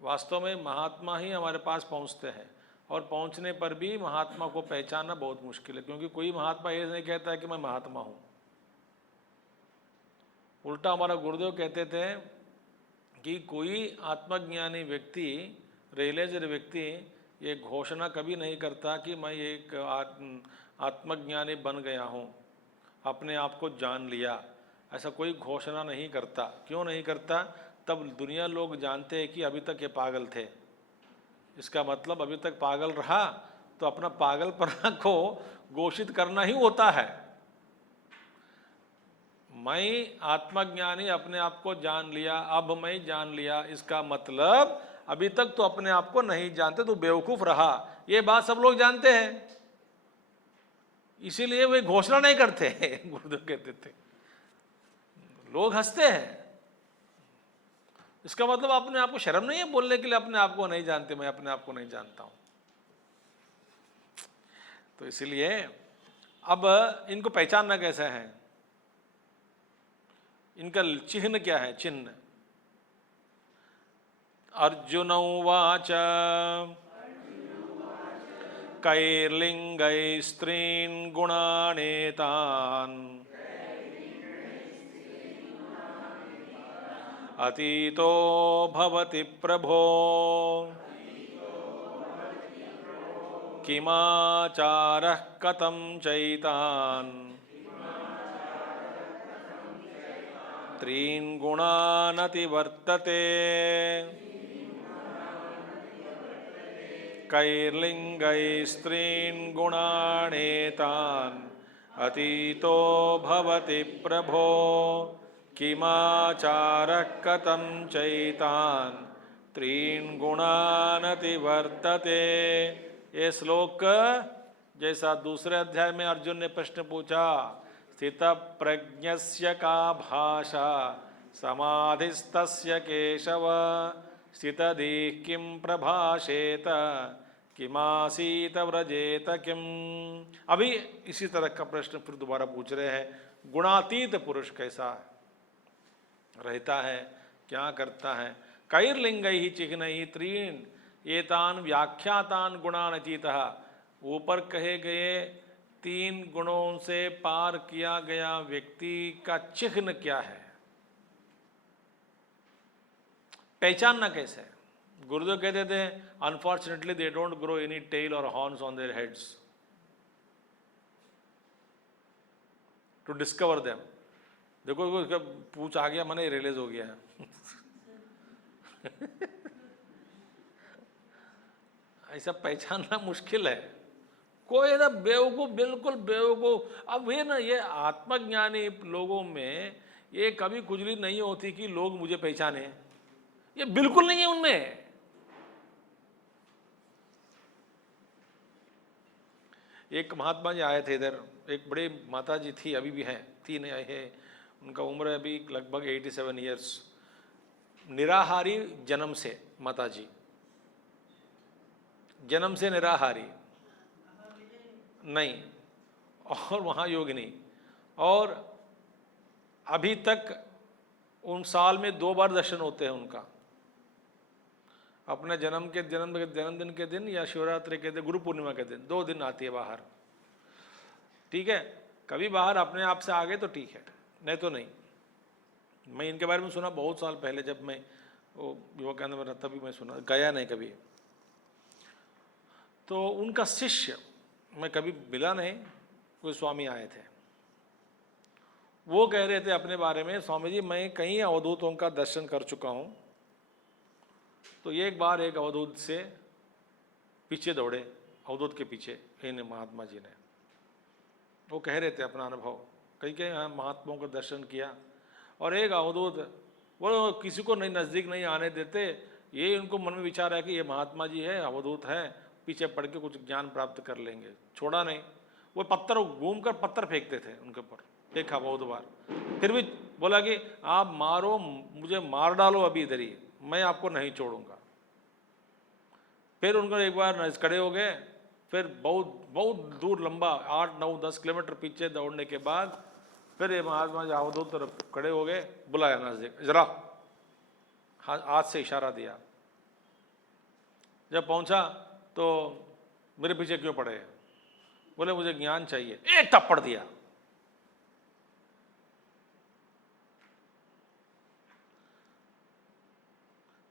वास्तव में महात्मा ही हमारे पास पहुंचते हैं और पहुंचने पर भी महात्मा को पहचानना बहुत मुश्किल है, क्योंकि कोई महात्मा ये नहीं कहता है कि मैं महात्मा हूँ। उल्टा हमारा गुरुदेव कहते थे कि कोई आत्मज्ञानी व्यक्ति रियलाइज्ड व्यक्ति ये घोषणा कभी नहीं करता कि मैं एक आत्मज्ञानी बन गया हूँ, अपने आप को जान लिया। ऐसा कोई घोषणा नहीं करता। क्यों नहीं करता? तब दुनिया लोग जानते हैं कि अभी तक ये पागल थे। इसका मतलब अभी तक पागल रहा तो अपना पागलपना को घोषित करना ही होता है। मैं आत्मज्ञानी, अपने आप को जान लिया, अब मैं जान लिया, इसका मतलब अभी तक तो अपने आप को नहीं जानते, तो बेवकूफ रहा। ये बात सब लोग जानते हैं, इसीलिए वे घोषणा नहीं करते। गुरुदेव कहते थे, लोग हंसते हैं, इसका मतलब अपने आप को शर्म नहीं है बोलने के लिए अपने आप को नहीं जानते, मैं अपने आप को नहीं जानता हूं। तो इसलिए अब इनको पहचानना कैसा है? इनका चिन्ह क्या है? चिन्ह अर्जुन उवाच कैर्लिंगै स्त्रीन् गुणानेतान् अतीतो भवति प्रभो किमाचारः कथं चैतान् त्रीन् गुणान् अतिवर्तते कैर्लिंगै स्त्रीन् गुणानेतान् अतीतो भवति प्रभो किमाचारः कथं चैतान् त्रीन् गुणान् अतिवर्तते। ये श्लोक जैसा दूसरे अध्याय में अर्जुन ने प्रश्न पूछा, स्थित प्रज्ञस्य का भाषा समाधिस्तस्य केशव स्थितधीः किं प्रभाषेत किमासीत व्रजेत किम। अभी इसी तरह का प्रश्न फिर दोबारा पूछ रहे हैं, गुणातीत पुरुष कैसा रहता है, क्या करता है? कैर्लिंगैः चिह्नैः त्रीन् एतान् व्याख्यातान् गुणान् अतीतः। ऊपर कहे गए 3 गुणों से पार किया गया व्यक्ति का चिह्न क्या है, पहचानना कैसे? गुरुदेव कहते थे, unfortunately they don't grow any tail और horns on their heads to discover them. देखो उसका पूछ आ गया, मैंने रियलाइज हो गया है। ऐसा पहचानना मुश्किल है। कोई ना बेवकूफ, बिल्कुल बेवकूफ। अब ये ना, ये आत्मज्ञानी लोगों में ये कभी खुजली नहीं होती कि लोग मुझे पहचाने, ये बिल्कुल नहीं है उनमें। एक महात्मा जी आए थे इधर, एक बड़े माता जी थी, अभी भी हैं, 3 है, उनका उम्र है अभी लगभग 87 ईयर्स। निराहारी जन्म से माता जी, जन्म से निराहारी नहीं, और महायोगिनी, और अभी तक उन साल में 2 बार दर्शन होते हैं उनका, अपने जन्मदिन के दिन या शिवरात्रि के दिन, गुरु पूर्णिमा के दिन 2 दिन आती है बाहर। ठीक है, कभी बाहर अपने आप से आ गए तो ठीक है, नहीं तो नहीं। मैं इनके बारे में सुना बहुत साल पहले, जब मैं वो विवेकानंद में रहता, तभी मैं सुना, गया नहीं कभी। तो उनका शिष्य मैं कभी मिला नहीं, कोई स्वामी आए थे, वो कह रहे थे अपने बारे में, स्वामी जी मैं कई अवधूतों का दर्शन कर चुका हूँ, तो एक बार एक अवधूत से पीछे दौड़े, अवधूत के पीछे इन महात्मा जी ने, वो कह रहे थे अपना अनुभव, कई महात्माओं का दर्शन किया, और एक अवधूत वो किसी को नहीं, नज़दीक नहीं आने देते, ये उनको मन में विचार है कि ये महात्मा जी है, अवधूत है, पीछे पड़ के कुछ ज्ञान प्राप्त कर लेंगे, छोड़ा नहीं। वो पत्थर घूम कर पत्थर फेंकते थे उनके ऊपर, देखा बहुत बार, फिर भी बोला कि आप मारो, मुझे मार डालो अभी इधर ही, मैं आपको नहीं छोड़ूंगा। फिर उनको एक बार खड़े हो गए, फिर बहुत बहुत दूर लंबा 8, 9, 10 किलोमीटर पीछे दौड़ने के बाद फिर ये महात्मा जी अवधूत तरफ खड़े हो गए, बुलाया नजदीक, जरा हाथ से इशारा दिया। जब पहुंचा तो मेरे पीछे क्यों पड़े? बोले मुझे ज्ञान चाहिए। एक थप्पड़ दिया,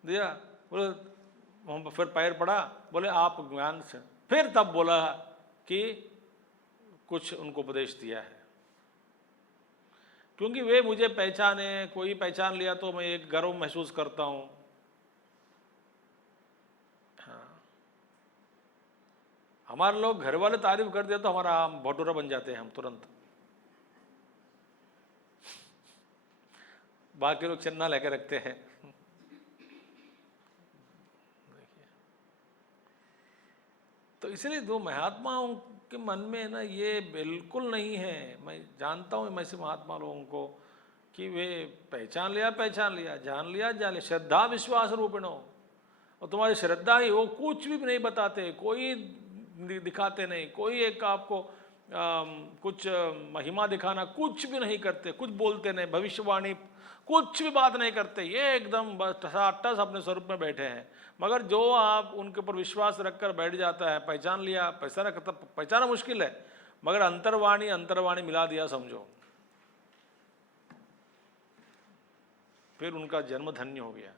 बोले वहाँ फिर पैर पड़ा, बोले आप ज्ञान से, फिर तब बोला कि कुछ उनको उपदेश दिया है, क्योंकि वे मुझे पहचाने, कोई पहचान लिया तो मैं एक गर्व महसूस करता हूँ। हाँ, हमारे लोग घर वाले तारीफ कर दिया तो हमारा भटूरा बन जाते हैं हम तुरंत, बाकी लोग चन्ना लेकर रखते हैं। तो इसलिए दो महात्माओं के मन में ना ये बिल्कुल नहीं है। मैं जानता हूँ मैं से महात्मा लोगों को कि वे पहचान लिया, जान लिया, श्रद्धा विश्वास रूपिणो, और तुम्हारी श्रद्धा ही, वो कुछ भी नहीं बताते, कोई दिखाते नहीं, कोई एक आपको कुछ महिमा दिखाना कुछ भी नहीं करते, कुछ बोलते नहीं, भविष्यवाणी कुछ भी बात नहीं करते, ये एकदम टस अपने स्वरूप में बैठे हैं। मगर जो आप उनके ऊपर विश्वास रखकर बैठ जाता है, पहचान लिया, पहचाना मुश्किल है, मगर अंतर्वाणी मिला दिया समझो, फिर उनका जन्म धन्य हो गया।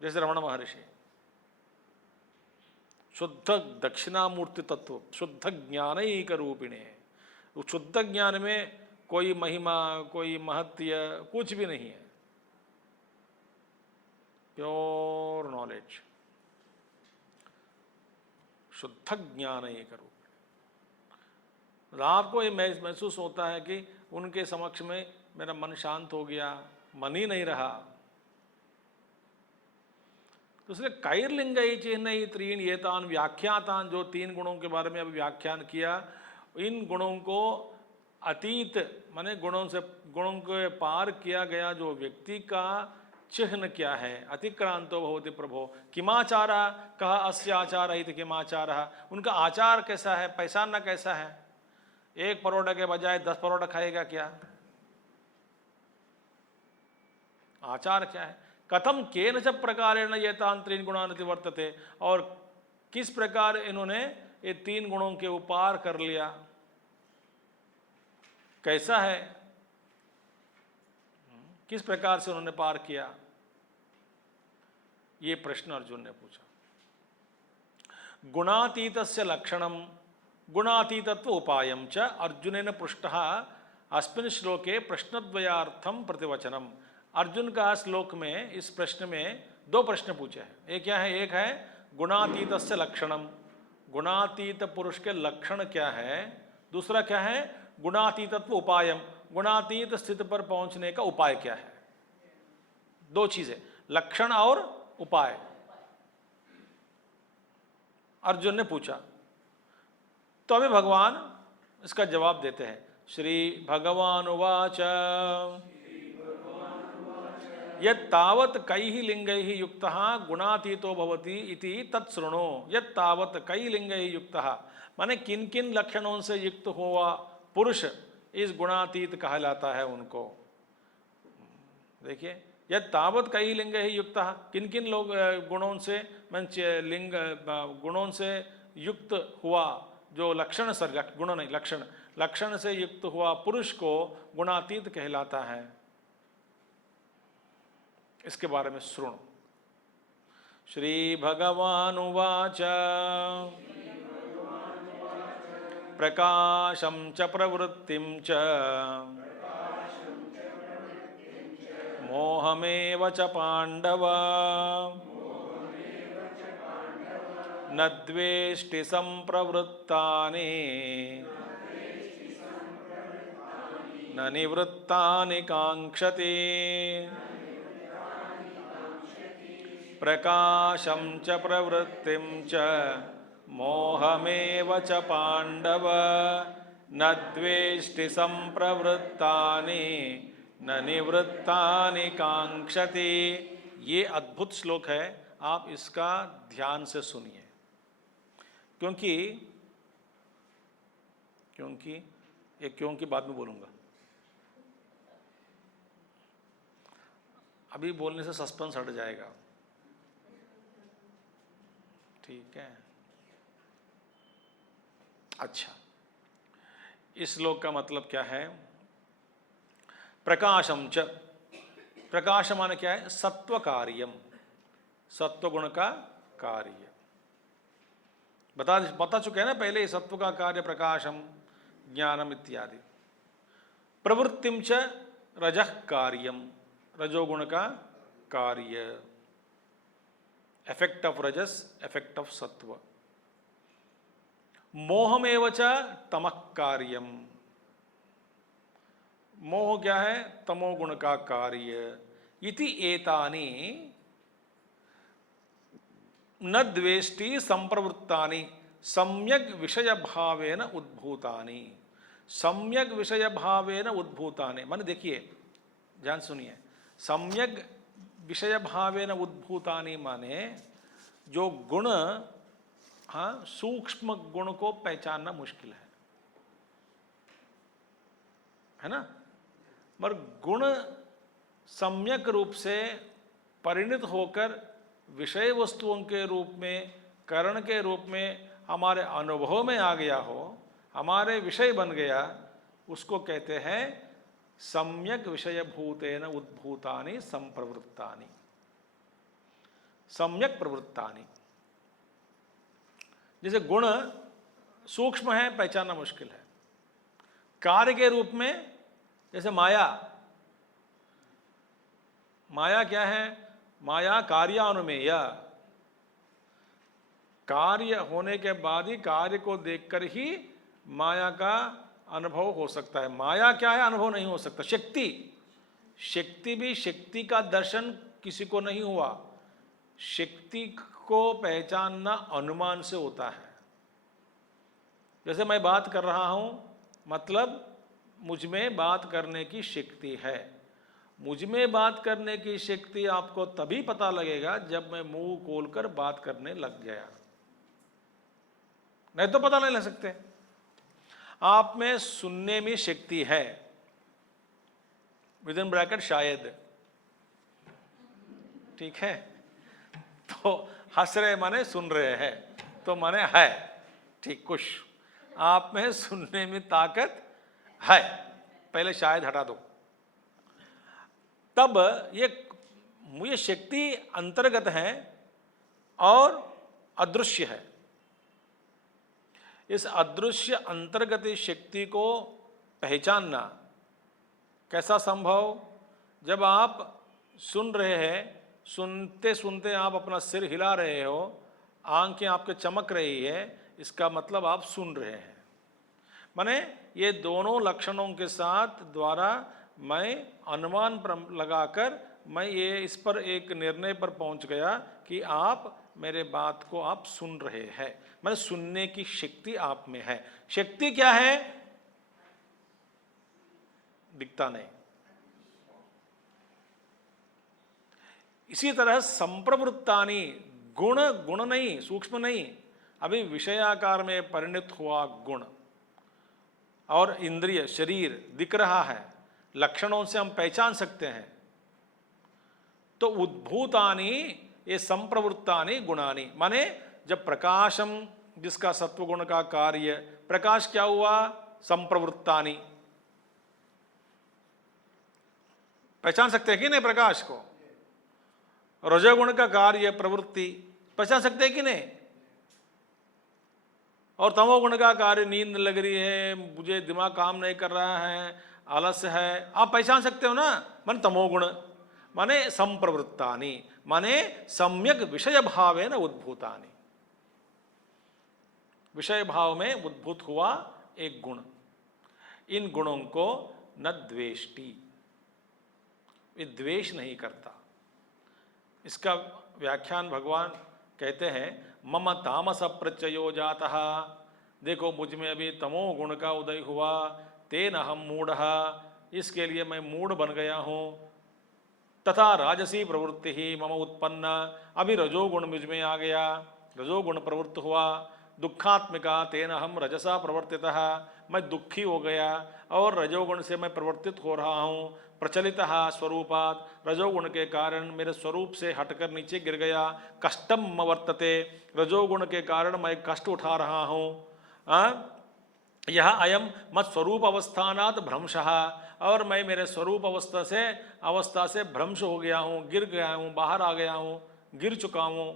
जैसे रमण महर्षि, शुद्ध दक्षिणामूर्ति तत्व, शुद्ध ज्ञानैक रूपिणे, शुद्ध ज्ञान में कोई महिमा, कोई महत्य कुछ भी नहीं है, प्योर नॉलेज, शुद्ध ज्ञानैक रूपिणे। आपको ये महसूस होता है कि उनके समक्ष में मेरा मन शांत हो गया, मन ही नहीं रहा। दूसरे कैर्लिंग चिन्ह त्रीन एतान व्याख्यातान, जो 3 गुणों के बारे में अभी व्याख्यान किया, इन गुणों को अतीत माने गुणों के पार किया गया जो व्यक्ति का चिन्ह क्या है, अतिक्रांतो भवति प्रभो, किमाचारा कहा अस्य आचार इति किमाचारः, उनका आचार कैसा है, पहचानना कैसा है। 1 परोठा के बजाय 10 परोठा खाएगा क्या, आचार क्या है। कथम केन च प्रकारेण एतान 3 गुणान वर्तते, और किस प्रकार इन्होंने ये 3 गुणों के उपार कर लिया, कैसा है, किस प्रकार से उन्होंने पार किया, ये प्रश्न अर्जुन ने पूछा। गुणातीतस्य लक्षणम गुणातीतत्व उपायम च अर्जुनेन पृष्टः अस्मिन् श्लोके प्रश्नद्वयार्थम प्रतिवचनम। अर्जुन का श्लोक में, इस प्रश्न में 2 प्रश्न पूछे हैं। एक क्या है, एक है गुणातीतस्य लक्षणम, गुणातीत पुरुष के लक्षण क्या है, दूसरा क्या है गुणातीतत्व उपायम, गुणातीत स्थिति पर पहुंचने का उपाय क्या है। 2 चीजें, लक्षण और उपाय, अर्जुन ने पूछा। तो अभी भगवान इसका जवाब देते हैं। श्री भगवान उवाच यत्तावत् कैः लिंगैः युक्तः गुणातीतो भवति इति तत्शृणु। यत्तावत् कैः लिंगैः युक्तः, माने किन किन लक्षणों से युक्त हुआ पुरुष इस गुणातीत कहलाता है उनको। देखिए, यत्तावत् कैः लिंगैः युक्तः, किन किन लोग गुणों से लिंग गुणों से युक्त हुआ, जो लक्षण सर गुण नहीं लक्षण से युक्त हुआ पुरुष को गुणातीत कहलाता है। इसके बारे में सुनो। श्री भगवान उवाच प्रकाशं च प्रवृत्तिं च मोहमेव च पांडव न द्वेष्टि संप्रवृत्तानि न निवृत्तानि कांक्षति। प्रकाशं च प्रवृत्तिं च मोहमेव च पांडव न द्वेष्टि संप्रवृत्तानि न निवृत्तानि कांक्षति। ये अद्भुत श्लोक है, आप इसका ध्यान से सुनिए, क्योंकि क्योंकि बाद में बोलूंगा, अभी बोलने से सस्पेंस हट जाएगा। ठीक है, अच्छा, इस श्लोक का मतलब क्या है। प्रकाशम च, प्रकाश माने क्या है? सत्व कार्यम, सत्व गुण का कार्य। बता चुके हैं ना पहले, सत्व का कार्य प्रकाशम ज्ञानम इत्यादि। प्रवृत्तिम च रजः कार्यम, रजोगुण का कार्य, इफेक्ट ऑफ रजस, इफेक्ट ऑफ सत्व। मोहमेव च तमः कार्यम, मोह क्या है? तमोगुण का कार्य। इति एतानि न द्वेष्टि संप्रवृत्तानि सम्यक विषय भावेन उद्भूतानि। सम्यक विषय भावेन उद्भूतानि माने देखिए, ध्यान सुनिए, सम्यक विषय भावेन उद्भूतानि माने जो गुण, हाँ, सूक्ष्म गुण को पहचानना मुश्किल है ना? मगर गुण सम्यक रूप से परिणत होकर विषय वस्तुओं के रूप में, करण के रूप में हमारे अनुभव में आ गया हो, हमारे विषय बन गया, उसको कहते हैं सम्यक विषय भूतेन उद्भूतानि संप्रवृत्तानि, सम्यक प्रवृत्तानि। जैसे गुण सूक्ष्म है, पहचानना मुश्किल है। कार्य के रूप में जैसे माया, माया क्या है? माया कार्यानुमेय, कार्य होने के बाद ही कार्य को देखकर ही माया का अनुभव हो सकता है। माया क्या है? अनुभव नहीं हो सकता। शक्ति, शक्ति भी, शक्ति का दर्शन किसी को नहीं हुआ। शक्ति को पहचानना अनुमान से होता है। जैसे मैं बात कर रहा हूं, मतलब मुझ में बात करने की शक्ति है। मुझ में बात करने की शक्ति आपको तभी पता लगेगा जब मैं मुंह खोलकर बात करने लग गया, नहीं तो पता नहीं लग सकते। आप में सुनने में शक्ति है, विद इन ब्रैकेट शायद, ठीक है? तो हंस रहे माने सुन रहे हैं, तो माने है, ठीक। कुछ आप में सुनने में ताकत है, पहले शायद हटा दो। तब ये शक्ति अंतर्गत है और अदृश्य है। इस अदृश्य अंतर्गत शक्ति को पहचानना कैसा संभव? जब आप सुन रहे हैं, सुनते सुनते आप अपना सिर हिला रहे हो, आंखें आपके चमक रही है, इसका मतलब आप सुन रहे हैं। माने ये दोनों लक्षणों के साथ द्वारा मैं अनुमान लगाकर मैं ये इस पर एक निर्णय पर पहुंच गया कि आप मेरे बात को आप सुन रहे हैं। मैंने सुनने की शक्ति आप में है। शक्ति क्या है? दिखता नहीं। इसी तरह संप्रवृत्तानि, गुण, गुण नहीं, सूक्ष्म नहीं, अभी विषयाकार में परिणत हुआ गुण और इंद्रिय, शरीर दिख रहा है, लक्षणों से हम पहचान सकते हैं। तो उद्भूतानि, ये संप्रवृत्तानि गुणानि, माने जब प्रकाशम, जिसका सत्वगुण का कार्य, प्रकाश क्या हुआ? संप्रवृत्तानि। पहचान सकते हैं कि नहीं प्रकाश को? रजोगुण का कार्य प्रवृत्ति, पहचान सकते हैं कि नहीं? और तमोगुण का कार्य, नींद लग रही है, मुझे दिमाग काम नहीं कर रहा है, आलस्य है, आप पहचान सकते हो ना? माने तमोगुण, माने संप्रवृत्तानि, माने सम्यक विषय भावेन उद्भूतानि। विषय भाव में उद्भूत हुआ एक गुण। इन गुणों को न द्वेष्टि, ये द्वेष नहीं करता। इसका व्याख्यान भगवान कहते हैं, मम तामस प्रत्ययो जातः, देखो मुझ में अभी तमो गुण का उदय हुआ, तेन अहम मूढ़ः, इसके लिए मैं मूढ़ बन गया हूँ। तथा राजसी प्रवृत्ति ही मम उत्पन्न, अभी रजोगुण मुझ में आ गया, रजोगुण प्रवृत्त हुआ। दुखात्मिका तेन अहम रजसा प्रवर्तितः, मैं दुखी हो गया और रजोगुण से मैं प्रवर्तित हो रहा हूँ। प्रचलितः स्वरूपात्, रजोगुण के कारण मेरे स्वरूप से हटकर नीचे गिर गया। कष्टम वर्तते, रजोगुण के कारण मैं कष्ट उठा रहा हूँ। यह अयम मत स्वरूप अवस्थानात भ्रंशः, और मैं मेरे स्वरूप अवस्था से भ्रंश हो गया हूँ, गिर गया हूँ, बाहर आ गया हूँ, गिर चुका हूँ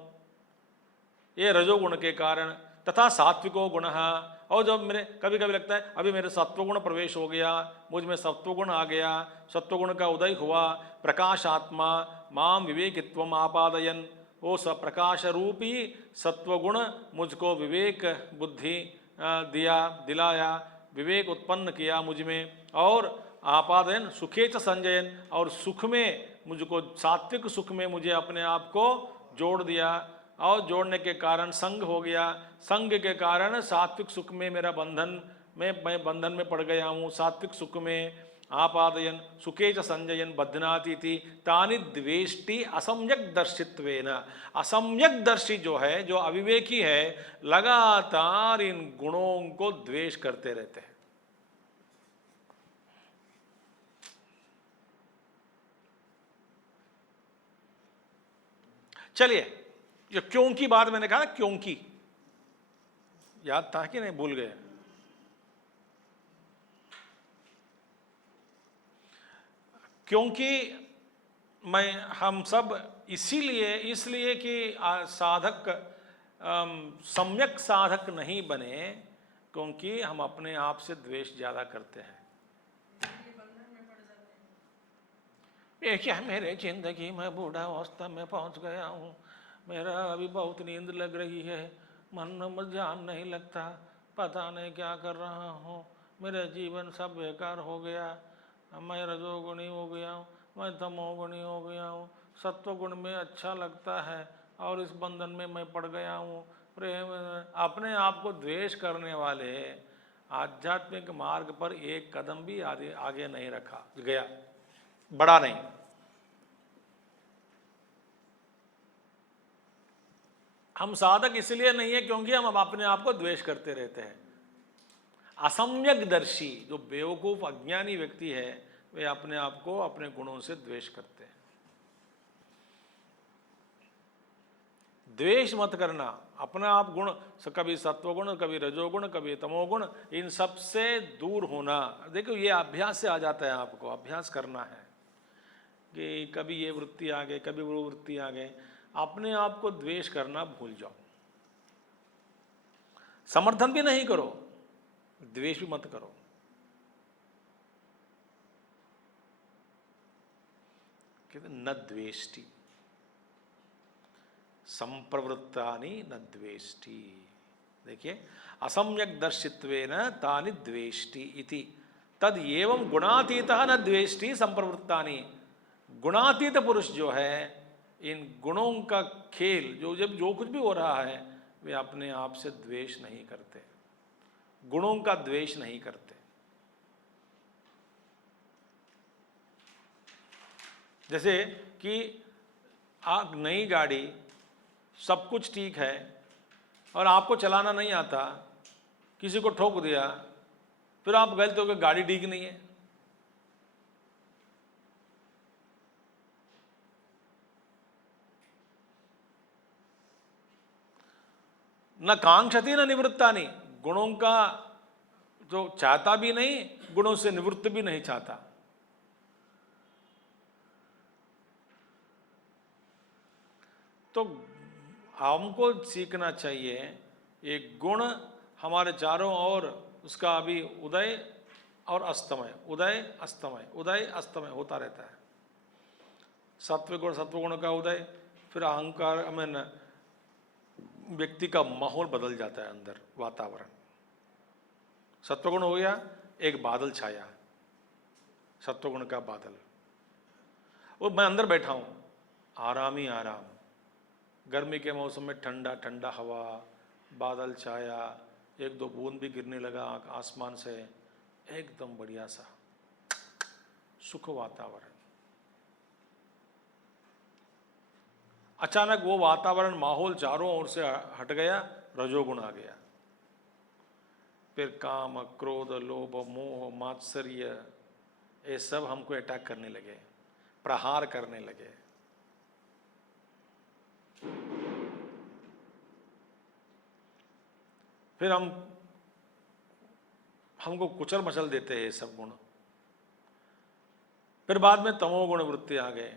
ये रजोगुण के कारण। तथा सात्विको गुण, और जब मेरे कभी कभी लगता है अभी मेरे सत्वगुण प्रवेश हो गया, मुझ में सत्वगुण आ गया, सत्वगुण का उदय हुआ, प्रकाशात्मा माम विवेकित्वम आपादयन, वो प्रकाश रूपी सत्वगुण मुझको विवेक बुद्धि दिलाया, विवेक उत्पन्न किया मुझ में, और आपादयन सुखे च संजयन, और सुख में मुझको, सात्विक सुख में मुझे अपने आप को जोड़ दिया, और जोड़ने के कारण संग हो गया, संग के कारण सात्विक सुख में मेरा बंधन में, मैं बंधन में पड़ गया हूँ सात्विक सुख में। आपादयन सुखे च संजयन बध्नाति थी तानि द्वेष्टि असम्यक दर्शित्वेन, असम्यक दर्शी जो है, जो अविवेकी है, लगातार इन गुणों को द्वेष करते रहते हैं। चलिए, ये क्यों की बात मैंने कहा, क्योंकि याद था कि नहीं, भूल गए? क्योंकि हम सब इसलिए कि साधक सम्यक साधक नहीं बने, क्योंकि हम अपने आप से द्वेष ज्यादा करते हैं। ये क्या, मेरे जिंदगी में बूढ़ा अवस्था में पहुंच गया हूँ, मेरा अभी बहुत नींद लग रही है, मन में ध्यान नहीं लगता, पता नहीं क्या कर रहा हूँ, मेरा जीवन सब बेकार हो गया, मैं रजोगुणी हो गया हूँ, मैं तमोगुणी हो गया हूँ, सत्वगुण में अच्छा लगता है और इस बंधन में मैं पड़ गया हूँ, प्रेम। अपने आप को द्वेष करने वाले आध्यात्मिक मार्ग पर एक कदम भी आगे नहीं रखा गया, बड़ा नहीं। हम साधक इसलिए नहीं है क्योंकि हम अब अपने आप को द्वेष करते रहते हैं। असम्यक दर्शी, जो बेवकूफ अज्ञानी व्यक्ति है, वे अपने आप को अपने गुणों से द्वेष करते हैं। द्वेष मत करना, अपना आप गुण, कभी सत्वगुण, कभी रजोगुण, कभी तमोगुण, इन सब से दूर होना। देखो, ये अभ्यास से आ जाता है, आपको अभ्यास करना है कि कभी ये वृत्ति आ गई, कभी वो वृत्ति आ गई, अपने आप को द्वेष करना भूल जाओ। समर्थन भी नहीं करो, द्वेष भी मत करो। कहते न द्वेष्टि संप्रवृत्तानि न द्वेष्टि। देखिए, असम्यक दर्शित्वेन तानि द्वेष्टि इति तद एवं गुणातीतः न द्वेष्टि संप्रवृत्तानि। गुणातीत पुरुष जो है, इन गुणों का खेल, जो कुछ भी हो रहा है, वे अपने आप से द्वेष नहीं करते, गुणों का द्वेष नहीं करते। जैसे कि आप नई गाड़ी, सब कुछ ठीक है और आपको चलाना नहीं आता, किसी को ठोक दिया, फिर आप गलत हो गए, गाड़ी ठीक नहीं है। न कांक्षति न निवृत्तानि, गुणों का जो चाहता भी नहीं, गुणों से निवृत्त भी नहीं चाहता। तो हमको सीखना चाहिए, एक गुण हमारे चारों ओर, उसका अभी उदय और अस्तमय, उदय अस्तमय, उदय अस्तमय होता रहता है। सत्वगुण का उदय, फिर अहंकार, व्यक्ति का माहौल बदल जाता है, अंदर वातावरण। सत्वगुण हो गया, एक बादल छाया, सत्वगुण का बादल, वो मैं अंदर बैठा हूं, आराम ही आराम, गर्मी के मौसम में ठंडा ठंडा हवा, बादल छाया, एक दो बूंद भी गिरने लगा आसमान से, एकदम बढ़िया सा सुख वातावरण। अचानक वो वातावरण, माहौल चारों ओर से हट गया, रजोगुण आ गया, फिर काम, क्रोध, लोभ, मोह, मात्सर्य, ये सब हमको अटैक करने लगे, प्रहार करने लगे। फिर हम हमको कुचल मचल देते हैं ये सब गुण। फिर बाद में तमोगुण वृत्ति आ गए,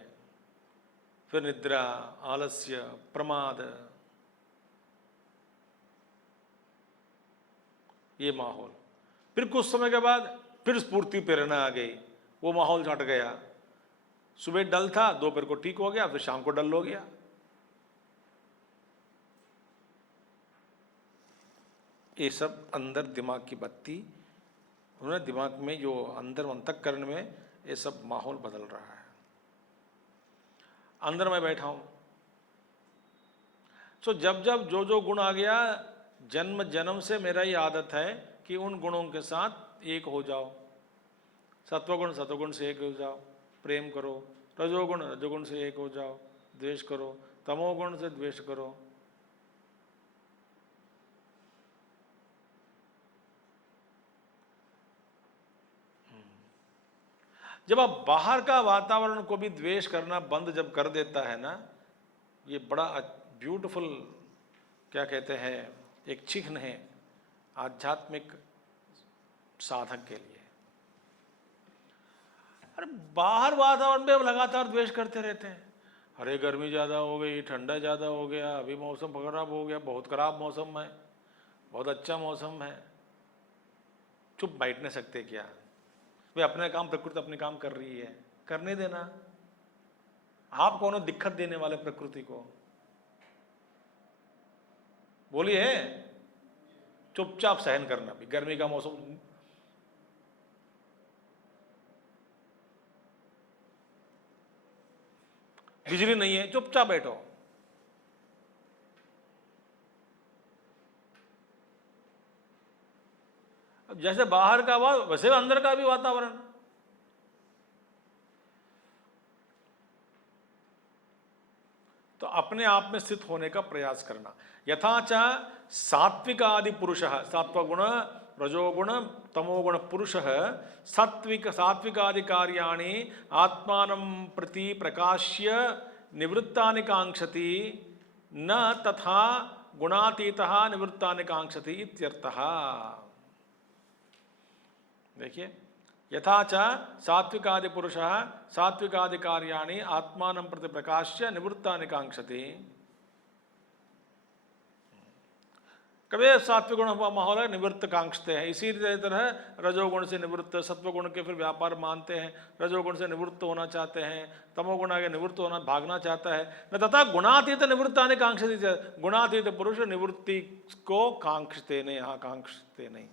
फिर निद्रा, आलस्य, प्रमाद, ये माहौल। फिर कुछ समय के बाद फिर स्फूर्ति प्रेरणा आ गई, वो माहौल हट गया। सुबह डल था, दोपहर को ठीक हो गया, फिर शाम को डल हो गया। ये सब अंदर दिमाग की बत्ती, उन्होंने दिमाग में जो अंदर अंतःकरण में ये सब माहौल बदल रहा है। अंदर मैं बैठा हूं, तो जब जब जो जो गुण आ गया, जन्म जन्म से मेरा ही आदत है कि उन गुणों के साथ एक हो जाओ। सत्वगुण सत्वगुण से एक हो जाओ, प्रेम करो। रजोगुण रजोगुण से एक हो जाओ, द्वेष करो। तमोगुण से द्वेष करो। जब आप बाहर का वातावरण को भी द्वेष करना बंद जब कर देता है ना, ये बड़ा ब्यूटीफुल, क्या कहते हैं, एक चिन्ह है आध्यात्मिक साधक के लिए। अरे बाहर वातावरण में लगातार द्वेष करते रहते हैं। अरे गर्मी ज़्यादा हो गई, ठंडा ज़्यादा हो गया, अभी मौसम खराब हो गया, बहुत खराब मौसम है, बहुत अच्छा मौसम है। चुप बैठ नहीं सकते क्या? वे अपने काम, प्रकृति अपने काम कर रही है, करने देना। आप कौन हो दिक्कत देने वाले प्रकृति को? बोलिए, चुपचाप सहन करना। भी गर्मी का मौसम, बिजली नहीं है, चुपचाप बैठो। अब जैसे बाहर का वैसे अंदर का भी वातावरण। तो अपने आप में स्थित होने का प्रयास करना। यथाच सात्विक आदि पुरुष, सात्वगुण रजोगुण तमोगुण पुरुष सात्विक आदि कार्याणि आत्मानं प्रति प्रकाश्य निवृत्तानि कांक्षति, न तथा गुणातीतः निवृत्तानि कांक्षति इत्यर्थः। देखिए, यथाच सात्विकादि पुरुषः सात्विकादि कार्याणि आत्मानं प्रति प्रकाश्य निवृत्तानि कांक्षति। कभी सात्विक गुण माहौल है, निवृत्त कांक्षते हैं। इसी तरह रजोगुण से निवृत्त, सत्वगुण के फिर व्यापार मानते हैं, रजोगुण से निवृत्त होना चाहते हैं, तमोगुण आगे निवृत्त होना, भागना चाहता है। न तथा गुणातीत निवृत्तानि कांक्षते, गुणातीत पुरुष निवृत्ति को कांक्षते नहीं, यहाँ कांक्षते नहीं,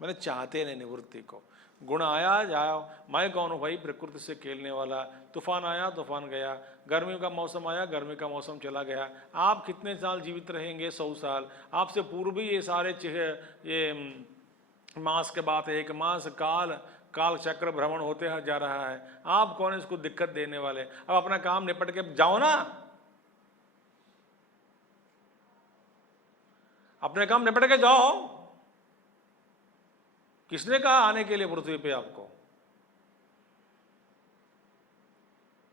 मैंने चाहते नहीं निवृत्ति को। गुण आया जाओ, मैं कौन हूँ भाई, प्रकृति से खेलने वाला। तूफान आया, तूफान गया। गर्मी का मौसम आया, गर्मी का मौसम चला गया। आप कितने साल जीवित रहेंगे? 100 साल। आपसे पूर्व भी ये सारे ये मास के बात है, एक मास काल चक्र भ्रमण होते जा रहा है। आप कौन इसको दिक्कत देने वाले? अब अपना काम निपट के जाओ ना, अपने काम निपट के जाओ। किसने कहा आने के लिए पृथ्वी पे आपको?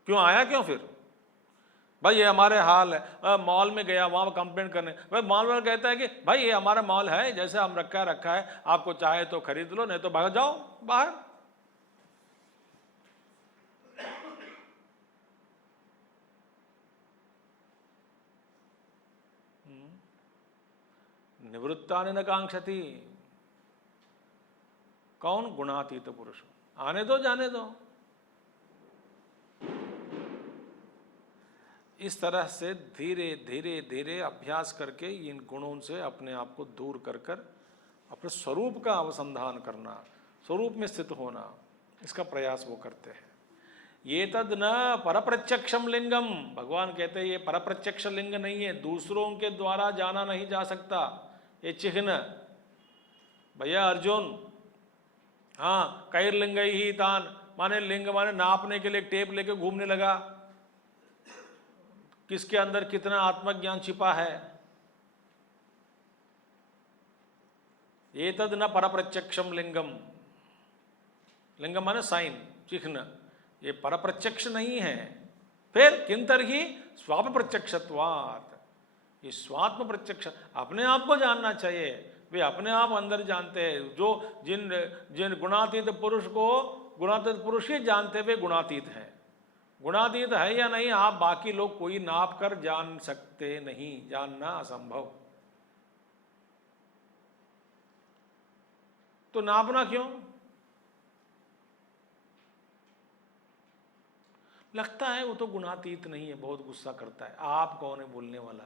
क्यों आया? क्यों फिर? भाई ये हमारे हाल है। मॉल में गया, वहां कंप्लेंट करने, भाई मॉल वाला कहता है कि भाई ये हमारा मॉल है, जैसे हम रखा है, आपको चाहे तो खरीद लो, नहीं तो भाग जाओ बाहर। निवृत्तानि न कांक्षति। कौन? गुणातीत पुरुष। आने दो, जाने दो। इस तरह से धीरे धीरे धीरे अभ्यास करके इन गुणों से अपने आप को दूर कर अपने स्वरूप का अनुसंधान करना, स्वरूप में स्थित होना, इसका प्रयास वो करते हैं। ये तद न परप्रत्यक्षम लिंगम, भगवान कहते हैं ये परप्रत्यक्ष लिंग नहीं है, दूसरों के द्वारा जाना नहीं जा सकता ये चिन्ह। भैया अर्जुन, हाँ, कैर्लिंग ही तान, माने लिंग माने नापने के लिए टेप लेके घूमने लगा, किसके अंदर कितना आत्मज्ञान छिपा है। ये तद न परप्रत्यक्षम लिंगम, लिंगम माने साइन, चिन्ह, ये परप्रत्यक्ष नहीं है। फिर किंतर्हि स्वात्म प्रत्यक्षत्वात्, ये स्वात्म प्रत्यक्ष, अपने आप को जानना चाहिए। वे अपने आप अंदर जानते हैं। जो जिन जिन गुणातीत पुरुष को गुणातीत पुरुष ही जानते वे गुणातीत हैं। गुणातीत है या नहीं आप बाकी लोग कोई नाप कर जान सकते नहीं, जानना असंभव। तो नापना क्यों? लगता है वो तो गुणातीत नहीं है, बहुत गुस्सा करता है। आप कौन है बोलने वाला?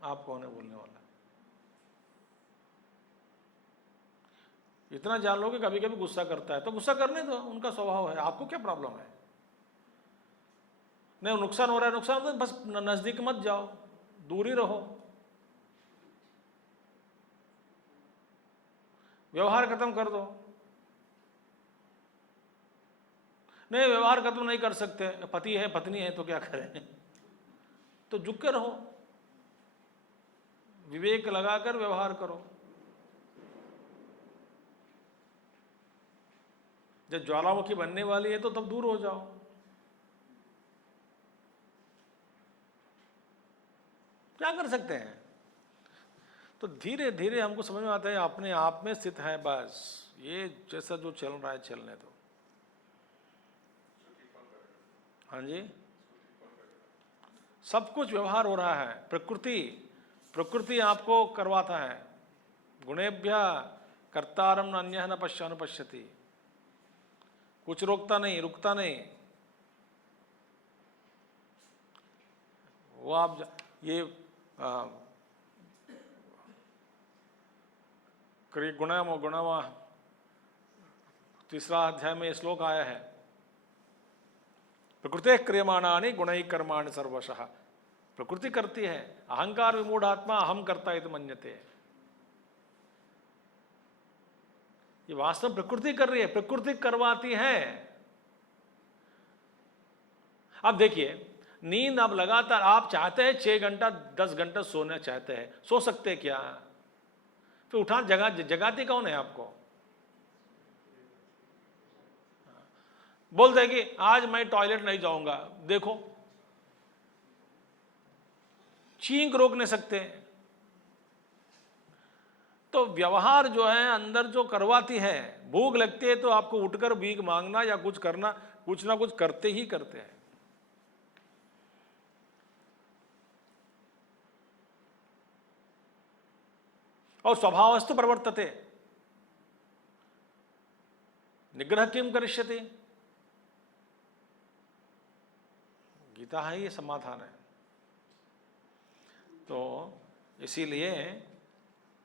आप कौन है बोलने वाला? इतना जान लो कि कभी कभी गुस्सा करता है तो गुस्सा करने दो, उनका स्वभाव है, आपको क्या प्रॉब्लम है? नहीं नुकसान हो रहा है, नुकसान तो बस नजदीक मत जाओ, दूर ही रहो, व्यवहार खत्म कर दो। नहीं व्यवहार खत्म नहीं कर सकते, पति है पत्नी है तो क्या करें? तो झुक के रहो, विवेक लगाकर व्यवहार करो। जब ज्वालामुखी बनने वाली है तो तब दूर हो जाओ। क्या कर सकते हैं? तो धीरे धीरे हमको समझ में आता है अपने आप में स्थित है, बस ये जैसा जो चल रहा है चलने दो। हाँ जी, सब कुछ व्यवहार हो रहा है। प्रकृति आपको करवाता है। गुणेभ्य कर्तारम न अन्यः न अनुपश्यति, कुछ रोकता नहीं, रुकता नहीं। वो आप ये गुणवा तीसरा अध्याय में श्लोक आया है, प्रकृति क्रियमाणानि गुणैः कर्माणि सर्वशः। प्रकृति करती है, अहंकार विमूढ़ आत्मा अहम करता है तो मन्यते। ये वास्तव प्रकृति कर रही है, प्रकृति करवाती है। अब देखिए नींद अब लगातार आप चाहते हैं 6 घंटा 10 घंटा सोना चाहते हैं, सो सकते हैं क्या? फिर उठा जगाती कौन है आपको? बोलते हैं कि आज मैं टॉयलेट नहीं जाऊंगा, देखो चींक रोक नहीं सकते। तो व्यवहार जो है अंदर जो करवाती है, भूख लगती है तो आपको उठकर भीख मांगना या कुछ करना, कुछ ना कुछ करते ही करते हैं। और स्वभावस्तु प्रवर्तते, निग्रह किम करिष्यति। गीता है ये समाधान है। तो इसीलिए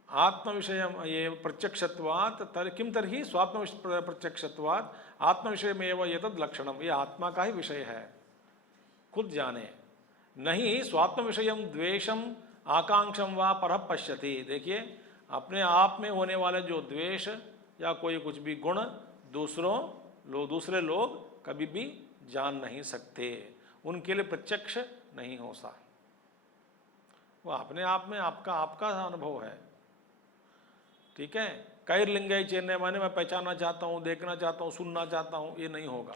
आत्म विषय ये प्रत्यक्षत्वात् किम तर्हि स्वात्म प्रत्यक्षत्वात् आत्म विषय में ये तद लक्षणम, ये आत्मा का ही विषय है, खुद जाने। नहीं स्वात्म विषय द्वेषम आकांक्षम व परः पश्यति। देखिए अपने आप में होने वाले जो द्वेष या कोई कुछ भी गुण दूसरे लोग कभी भी जान नहीं सकते, उनके लिए प्रत्यक्ष नहीं हो सा, वो अपने आप में आपका अनुभव है। ठीक है, कैर्लिंगै चेन्नई माने मैं पहचानना चाहता हूं, देखना चाहता हूं, सुनना चाहता हूं, ये नहीं होगा।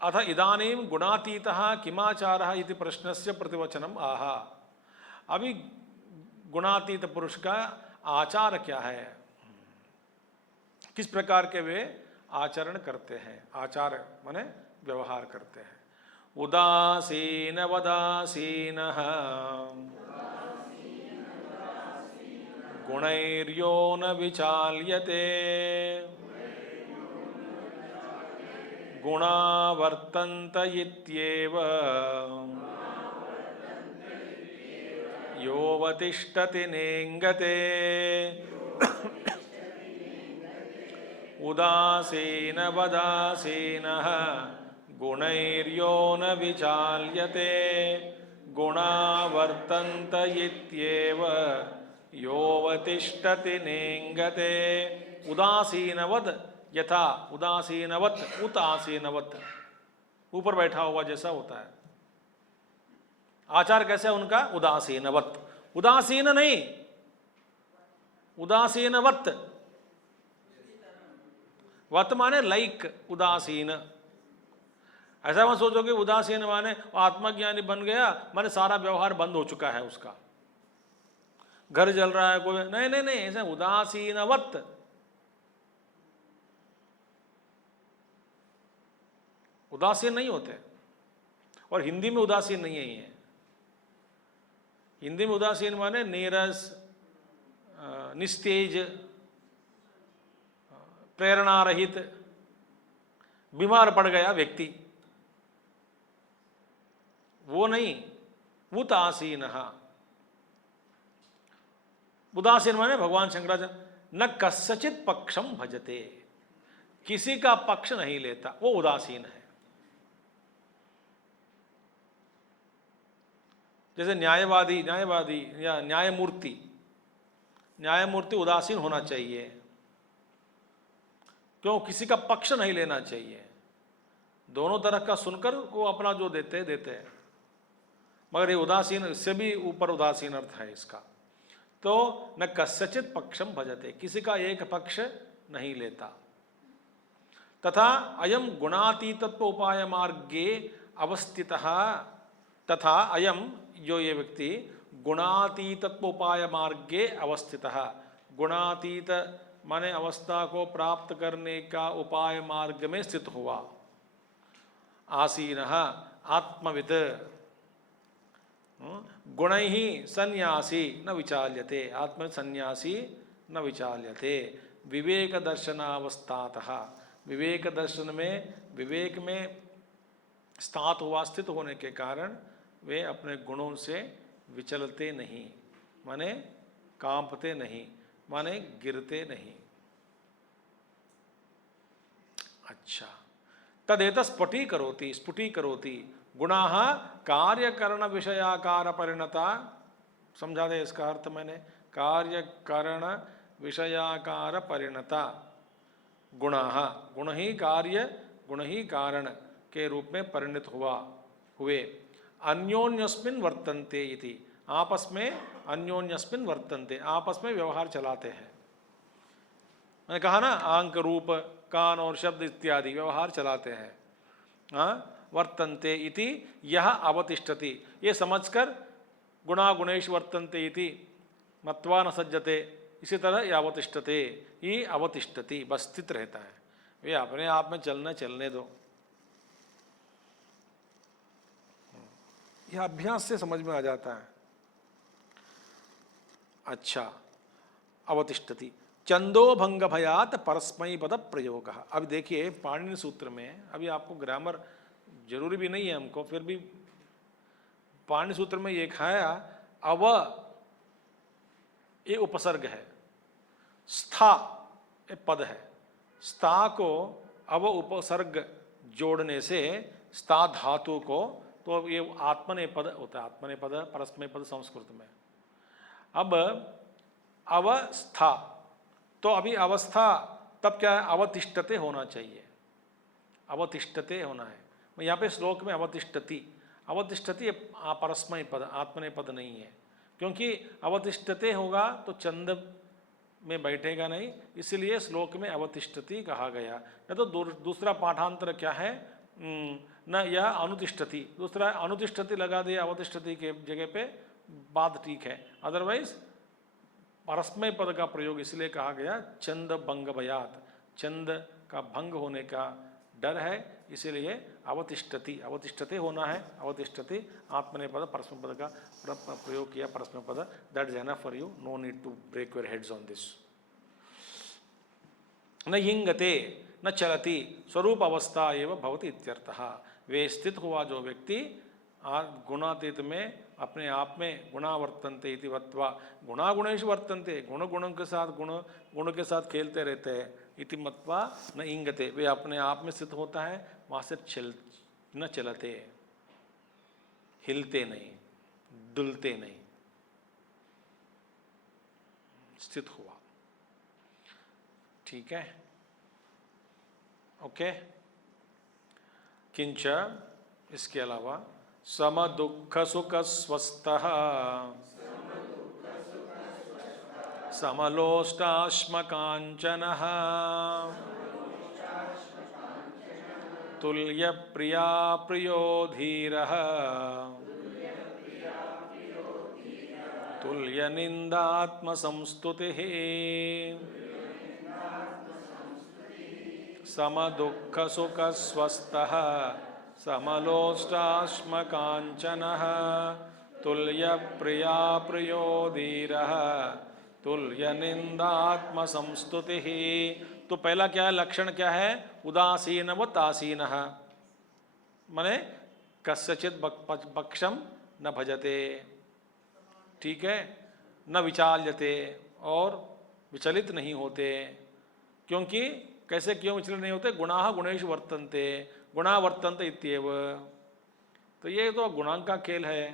अथ इदानीं गुणातीतः किमाचारः इति प्रश्नस्य प्रतिवचनम आहा। अभी गुणातीत पुरुष का आचार क्या है, किस प्रकार के वे आचरण करते हैं, आचार माने व्यवहार करते हैं। उदासीन वदासीनः गुणैर्यो न विचाल्यते गुणा वर्तन्त इत्येव योऽवतिष्ठति नेङ्गते उदासीन वदासीनः गुणैर्यो न विचाल्यते गुणा वर्तन्त इत्येव योऽवतिष्ठति नेङ्गते। उदासीनवद यथा, उदासीनवत उत आसीनवत, ऊपर बैठा हुआ जैसा होता है। आचार कैसे है उनका? उदासीनवत, उदासीन नहीं, उदासीनवत। वत माने लाइक, उदासीन ऐसा मत सोचो कि उदासीन माने आत्मज्ञानी बन गया माने सारा व्यवहार बंद हो चुका है उसका, घर जल रहा है कोई, नहीं नहीं नहीं, ऐसा उदासीनवत। उदासीन नहीं होते, और हिंदी में उदासीन नहीं है ये। हिंदी में उदासीन माने नीरस, निस्तेज, प्रेरणा रहित, बीमार पड़ गया व्यक्ति, वो नहीं। उदासीन, उदासीन माने भगवान शंकराचार्य न कस्यचित पक्षम भजते, किसी का पक्ष नहीं लेता, वो उदासीन है। जैसे न्यायवादी या न्यायमूर्ति उदासीन होना चाहिए, क्यों? किसी का पक्ष नहीं लेना चाहिए, दोनों तरफ का सुनकर वो अपना जो देते हैं। मगर ये उदासीन, इससे भी ऊपर उदासीन अर्थ है इसका। तो न कस्यचित पक्षम भजते, किसी का एक पक्ष नहीं लेता। तथा अयम गुणातीतत्व उपाय मार्गे अवस्थितः, तथा अयम जो ये व्यक्ति गुणातीतत्व उपाय मार्गे अवस्थितः, गुणातीत माने अवस्था को प्राप्त करने का उपाय मार्ग में स्थित हुआ। आसीनः आत्मवित् गुणैः सन्यासी न विचाल्यते, आत्म सन्यासी न विचाल्यते। विवेक दर्शनावस्थातः, विवेक दर्शन में, विवेक में स्थित हुआ, स्थित होने के कारण वे अपने गुणों से विचलते नहीं, माने कांपते नहीं, माने गिरते नहीं। अच्छा, तदेत स्फुटीकरोति गुणाः कार्यकरण विषयाकार परिणता। समझा दे इसका अर्थ मैंने, कार्यकरण विषयाकार परिणता गुणाः, गुण ही कार्य गुण ही कारण के रूप में परिणत हुए। अन्योन्यस्मिन् वर्तन्ते इति, आपस में अन्योन्यस्मिन् वर्तन्ते, आपस में व्यवहार चलाते हैं। मैंने कहा ना, अंक रूप कान और शब्द इत्यादि व्यवहार चलाते हैं। हाँ, वर्तन्ते इति यह अवतिष्ठति, ये समझकर गुणा गुणेश वर्तन्ते इति मत्वा न सज्जते, इसी तरह ये अवतिष्ठते, ये अवतिष्ठति, बस स्थित रहता है, वे अपने आप में चलने दो। यह अभ्यास से समझ में आ जाता है। अच्छा, अवतिष्ठति चंदो भंग भयात परस्मै पद प्रयोग। अब देखिए पाणिनि सूत्र में, अभी आपको ग्रामर जरूरी भी नहीं है हमको, फिर भी पाणिनि सूत्र में ये खाया, अव ये उपसर्ग है, स्था ये पद है, स्था को अव उपसर्ग जोड़ने से स्था धातु को, तो ये आत्मनेपद होता है, आत्मनेपद परस्मैपद संस्कृत में। अब अवस्था, तो अभी अवस्था तब क्या है, अवतिष्ठते होना चाहिए, अवतिष्ठते होना है। यहाँ पे श्लोक में अवतिष्ठति, अवतिष्ठति परस्मै पद, आत्मनेपद नहीं है, क्योंकि अवतिष्ठते होगा तो चंद में बैठेगा नहीं, इसलिए श्लोक में अवतिष्ठति कहा गया। या तो दूसरा पाठांतर क्या है, न यह अनुतिष्ठति, दूसरा अनुतिष्ठति लगा दिया अवतिष्ठति के जगह पे, बात ठीक है। अदरवाइज परस्मै पद का प्रयोग इसलिए कहा गया, चंद भंग भयात, चंद का भंग होने का डर है, इसीलिए अवतिष्ठति, अवतिष्ठते होना है, अवतिष्ठति आत्मनेपद परस्मै पद का प्रयोग किया, परस्मै पद। That is enough for you, no need to break your heads on this. न हिंगते न चलति स्वरूप अवस्था एवं भवति इत्यर्थः। वे स्थित हुआ जो व्यक्ति गुणातीत में अपने आप में गुणा वर्तन्ते इति वत्वा, गुणा गुणेषु वर्तन्ते, गुण गुणों के साथ गुण के साथ खेलते रहते हैं, इति मत्वा न इंगते, वे अपने आप में स्थित होता है, वहाँ से न चलते, हिलते नहीं, डुलते नहीं, स्थित हुआ। ठीक है, ओके। किंच, इसके अलावा सम दुख सुख स्वस्थः समलोष्टाश्म कांचनः तुल्य प्रिया प्रियो धीरः तुल्य निंदात्मसंस्तुतिः समदुःख सुख स्वस्थः समलोष्टाश्मकाञ्चनः तुल्य प्रिया प्रियो धीरः तुल्य निंदात्मसंस्तुतिः। तो पहला क्या है, लक्षण क्या है? उदासीनवतासीनः, माने कस्यचित् पक्षम न भजते, ठीक है, न विचाल्यते, और विचलित नहीं होते। क्योंकि कैसे क्यों विचलित नहीं होते? गुणाः गुणेषु वर्तन्ते, गुणा वर्तन्ते इत्येव। तो ये तो गुणांक का खेल है,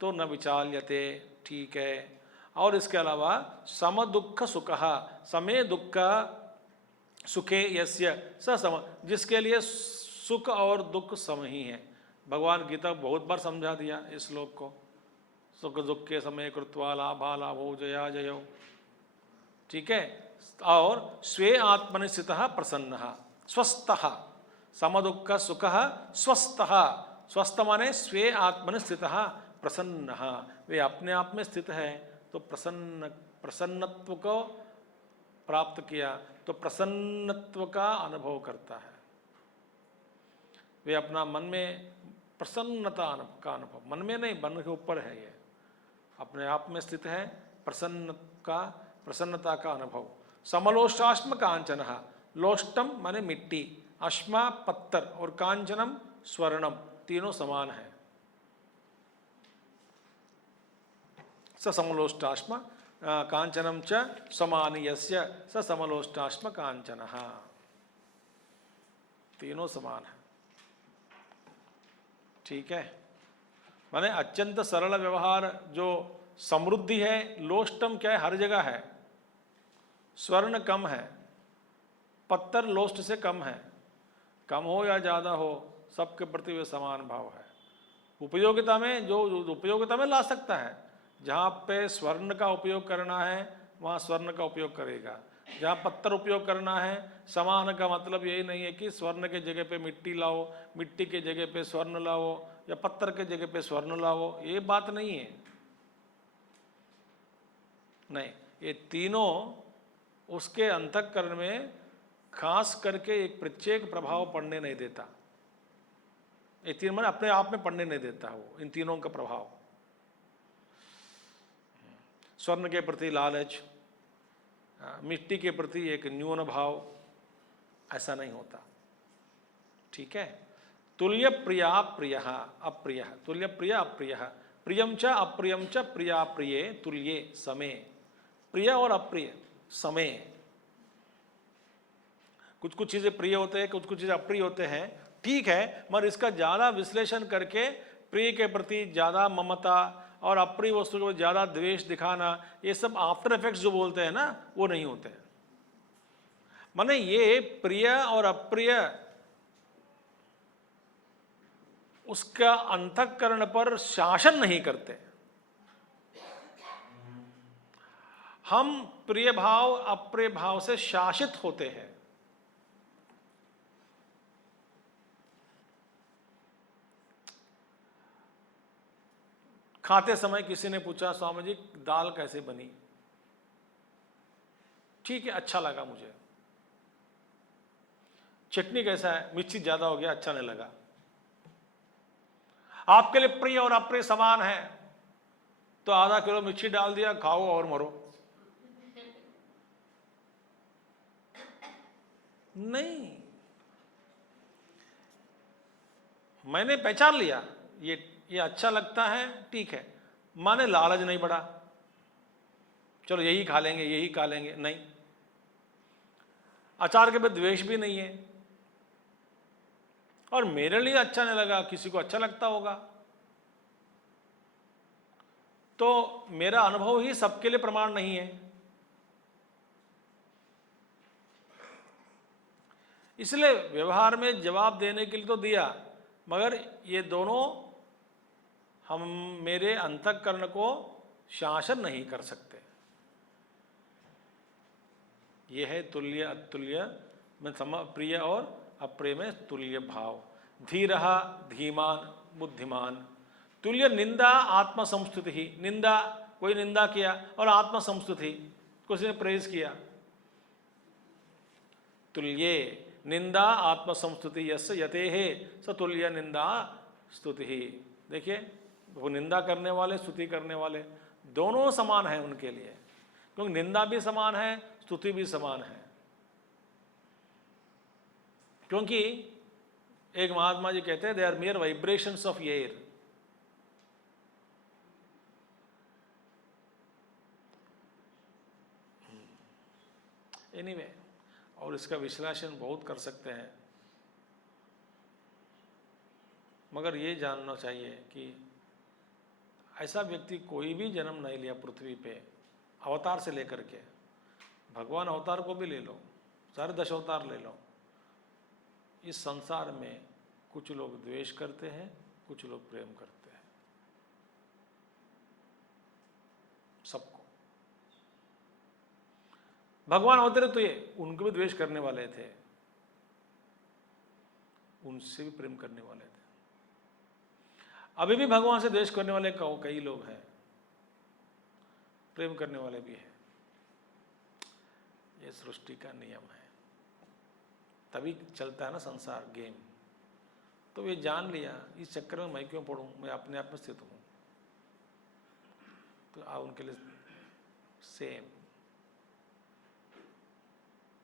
तो न विचाल्यते, ठीक है। और इसके अलावा सम दुख सुखः, समे दुख सुखे यस्य स सम, जिसके लिए सुख और दुख सम ही है। भगवान गीता बहुत बार समझा दिया इस श्लोक को, सुख दुख के समय कृत्वा लाभा लाभो जया जयो, ठीक है। और स्वे आत्मनि स्थितः प्रसन्नः स्वस्थः, सम दुख सुखः स्वस्थः, स्वस्थ माने स्वे आत्मनि स्थितः प्रसन्नः, वे अपने आप में स्थित है तो प्रसन्नत्व को प्राप्त किया तो प्रसन्नत्व का अनुभव करता है। वे अपना मन में प्रसन्नता का अनुभव, मन में नहीं, मन के ऊपर है, ये अपने आप में स्थित है, प्रसन्नता का अनुभव। समलोष्टाश्म कांचनः, लोष्टम माने मिट्टी, अश्मा पत्थर, और कांचनम स्वर्णम, तीनों समान है। स समलोष्टाश्म कांचनम च समानीयस्य स समलोष्टाश्म कांचनः, तीनों समान है, ठीक है। माने अत्यंत सरल व्यवहार जो समृद्धि है, लोष्टम क्या है, हर जगह है, स्वर्ण कम है, पत्थर लोष्ट से कम है, कम हो या ज़्यादा हो सबके प्रति वे समान भाव है। उपयोगिता में जो उपयोगिता में ला सकता है, जहाँ पे स्वर्ण का उपयोग करना है वहाँ स्वर्ण का उपयोग करेगा, जहाँ पत्थर उपयोग करना है, समान का मतलब यही नहीं है कि स्वर्ण के जगह पे मिट्टी लाओ, मिट्टी के जगह पे स्वर्ण लाओ, या पत्थर के जगह पे स्वर्ण लाओ, ये बात नहीं है। नहीं, ये तीनों उसके अंतःकरण में खास करके एक प्रत्येक प्रभाव पड़ने नहीं देता। ये तीन मन अपने आप में पड़ने नहीं देता वो, इन तीनों का प्रभाव। स्वर्ण के प्रति लालच, मिट्टी के प्रति एक न्यून भाव, ऐसा नहीं होता, ठीक है। तुल्य प्रिया प्रिय अप्रिय, तुल्य प्रिय अप्रिय, प्रियम च अप्रियम च प्रिया प्रिये तुल्ये समे, प्रिय और अप्रिय समय। कुछ कुछ चीज़ें प्रिय होते हैं, कुछ कुछ चीज़ें अप्रिय होते हैं, ठीक है, मगर इसका ज़्यादा विश्लेषण करके प्रिय के प्रति ज़्यादा ममता और अप्रिय वस्तु को ज़्यादा द्वेष दिखाना, ये सब आफ्टर इफेक्ट्स जो बोलते हैं ना, वो नहीं होते हैं। माने ये प्रिय और अप्रिय उसका अंतःकरण पर शासन नहीं करते। हम प्रिय भाव अप्रिय भाव से शासित होते हैं। खाते समय किसी ने पूछा, स्वामी जी दाल कैसे बनी? ठीक है, अच्छा लगा मुझे। चटनी कैसा है? मिर्ची ज्यादा हो गया, अच्छा नहीं लगा। आपके लिए प्रिय और अप्रिय समान है तो आधा किलो मिर्ची डाल दिया, खाओ और मरो। नहीं, मैंने पहचान लिया ये अच्छा लगता है, ठीक है, माने लालच नहीं बढ़ा, चलो यही खा लेंगे यही खा लेंगे, नहीं। अचार के बाद द्वेष भी नहीं है, और मेरे लिए अच्छा नहीं लगा, किसी को अच्छा लगता होगा, तो मेरा अनुभव ही सबके लिए प्रमाण नहीं है। इसलिए व्यवहार में जवाब देने के लिए तो दिया, मगर ये दोनों हम मेरे अंतःकरण को शासन नहीं कर सकते। ये है तुल्य अतुल्य में प्रिय और अप्रेम है तुल्य भाव। धीरः धीमान बुद्धिमान। तुल्य निंदा आत्म संस्तुति ही, निंदा कोई निंदा किया और आत्म संस्तुति किसी ने प्रेज किया। तुल्ये निंदा आत्म संस्तुति यस्य यतेहे स तुल्य निंदा स्तुति ही। देखिए वो निंदा करने वाले स्तुति करने वाले दोनों समान हैं उनके लिए, क्योंकि निंदा भी समान है स्तुति भी समान है। क्योंकि एक महात्मा जी कहते हैं they are mere vibrations of air. Anyway, और इसका विश्लेषण बहुत कर सकते हैं, मगर ये जानना चाहिए कि ऐसा व्यक्ति कोई भी जन्म नहीं लिया पृथ्वी पे, अवतार से लेकर के, भगवान अवतार को भी ले लो, सारे 10 अवतार ले लो, इस संसार में कुछ लोग द्वेष करते हैं, कुछ लोग प्रेम करते हैं, सबको। भगवान अवतरे तो ये उनको भी द्वेष करने वाले थे, उनसे भी प्रेम करने वाले थे। अभी भी भगवान से द्वेष करने वाले कई लोग हैं, प्रेम करने वाले भी हैं। ये सृष्टि का नियम है, तभी चलता है ना संसार गेम। तो ये जान लिया, इस चक्कर में मैं क्यों पढ़ूं, मैं अपने आप में स्थित हूं। तो आप उनके लिए सेम,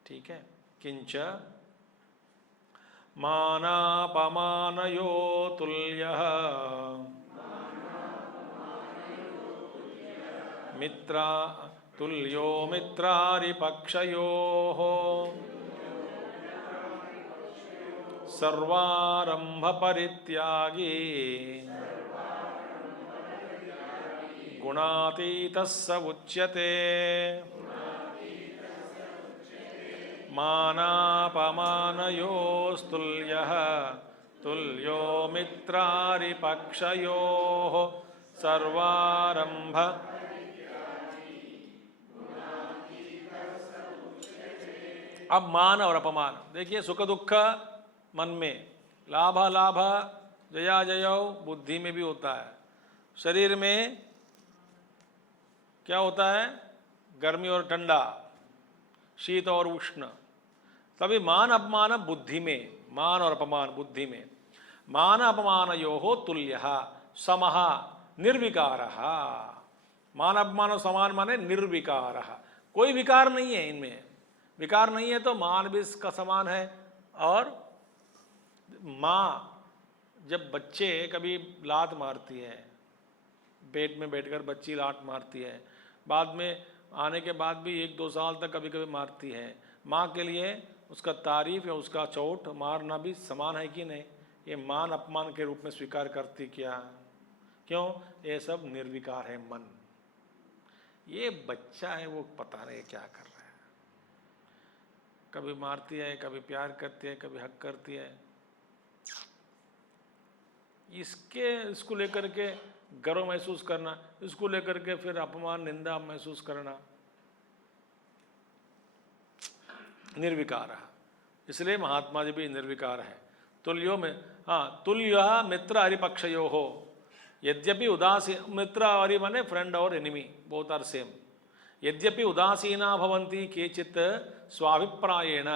ठीक है। किंच मानापमानयो तुल्यः मित्रा तुल्यो मित्रारिपक्षयोः सर्वारंभ परित्यागी गुणातीतः स उच्यते। मानापमानयोस्तुल्यः तुल्यो मित्रारिपक्षयोः सर्वारंभ। अब मान और अपमान देखिए, सुख दुख मन में, लाभ लाभ जया जय बुद्धि में भी होता है। शरीर में क्या होता है, गर्मी और ठंडा, शीत और उष्ण। तभी मान अपमान बुद्धि में, मान और अपमान बुद्धि में। मान अपमानयोः तुल्यः समः निर्विकारः। मान अपमान समान माने निर्विकारः, कोई विकार नहीं है इनमें। विकार नहीं है तो मान भी इसका समान है। और माँ जब बच्चे कभी लात मारती है, पेट में बैठकर बच्ची लात मारती है, बाद में आने के बाद भी 1-2 साल तक कभी कभी मारती है, माँ के लिए उसका तारीफ या उसका चोट मारना भी समान है कि नहीं? ये मान अपमान के रूप में स्वीकार करती क्या? क्यों? ये सब निर्विकार है मन। ये बच्चा है, वो पता नहीं क्या कर रहा है, कभी मारती है, कभी प्यार करती है, कभी हक करती है। इसको लेकर के गर्व महसूस करना, इसको लेकर के फिर अपमान निंदा महसूस करना, निर्विकार है। इसलिए महात्मा जी भी निर्विकार है। तुल्यो में, हाँ, तुल्य मित्र हरिपक्षयो हो। यद्यपि उदासीन, मित्र हरि माने फ्रेंड और एनिमी, बोथ आर सेम। यद्यपि उदासीना भवन्ति केचित् स्वाभिप्रायेण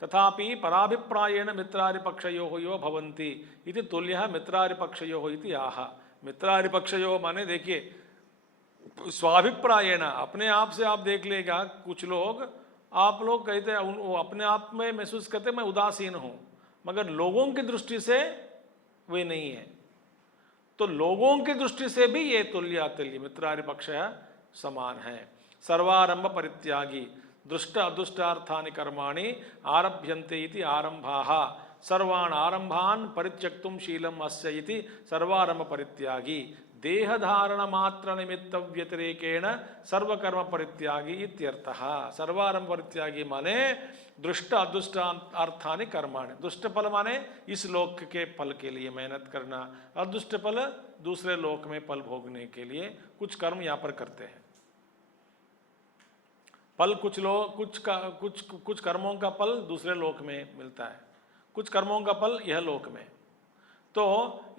तथापि पराभिप्रायेण मित्रारिपक्षयोः यो भवन्ति इति तुल्यः मित्रारिपक्षयोः इति आह। मित्रारिपक्षयोः माने देखिए, स्वाभिप्रायेण अपने आप से आप देख लेगा, कुछ लोग, आप लोग कहते हैं वो अपने आप में महसूस करते मैं उदासीन हूँ, मगर लोगों की दृष्टि से वे नहीं है। तो लोगों की दृष्टि से भी ये तुल्य अतुल्य मित्रारिपक्ष समान है। सर्वारंभ परित्यागी दुष्ट अदुष्टार्थानि कर्माणि आरभ्यन्ते इति आरंभाः सर्वान् आरंभान् परित्यक्तुं शीलम् अस्य इति सर्वारंभ परित्यागी देहधारण मात्र निमित्त व्यतिरेकेण सर्वकर्म परित्यागी इत्यर्थः। सर्वारंभ परित्यागी माने दुष्ट अदुष्ट अर्थानि कर्माणि। दुष्ट फल माने इस लोक के फल के लिए मेहनत करना, अदुष्ट फल दूसरे लोक में फल भोगने के लिए कुछ कर्म यहाँ पर करते हैं। फल कुछ कर्मों का फल दूसरे लोक में मिलता है, कुछ कर्मों का फल यह लोक में। तो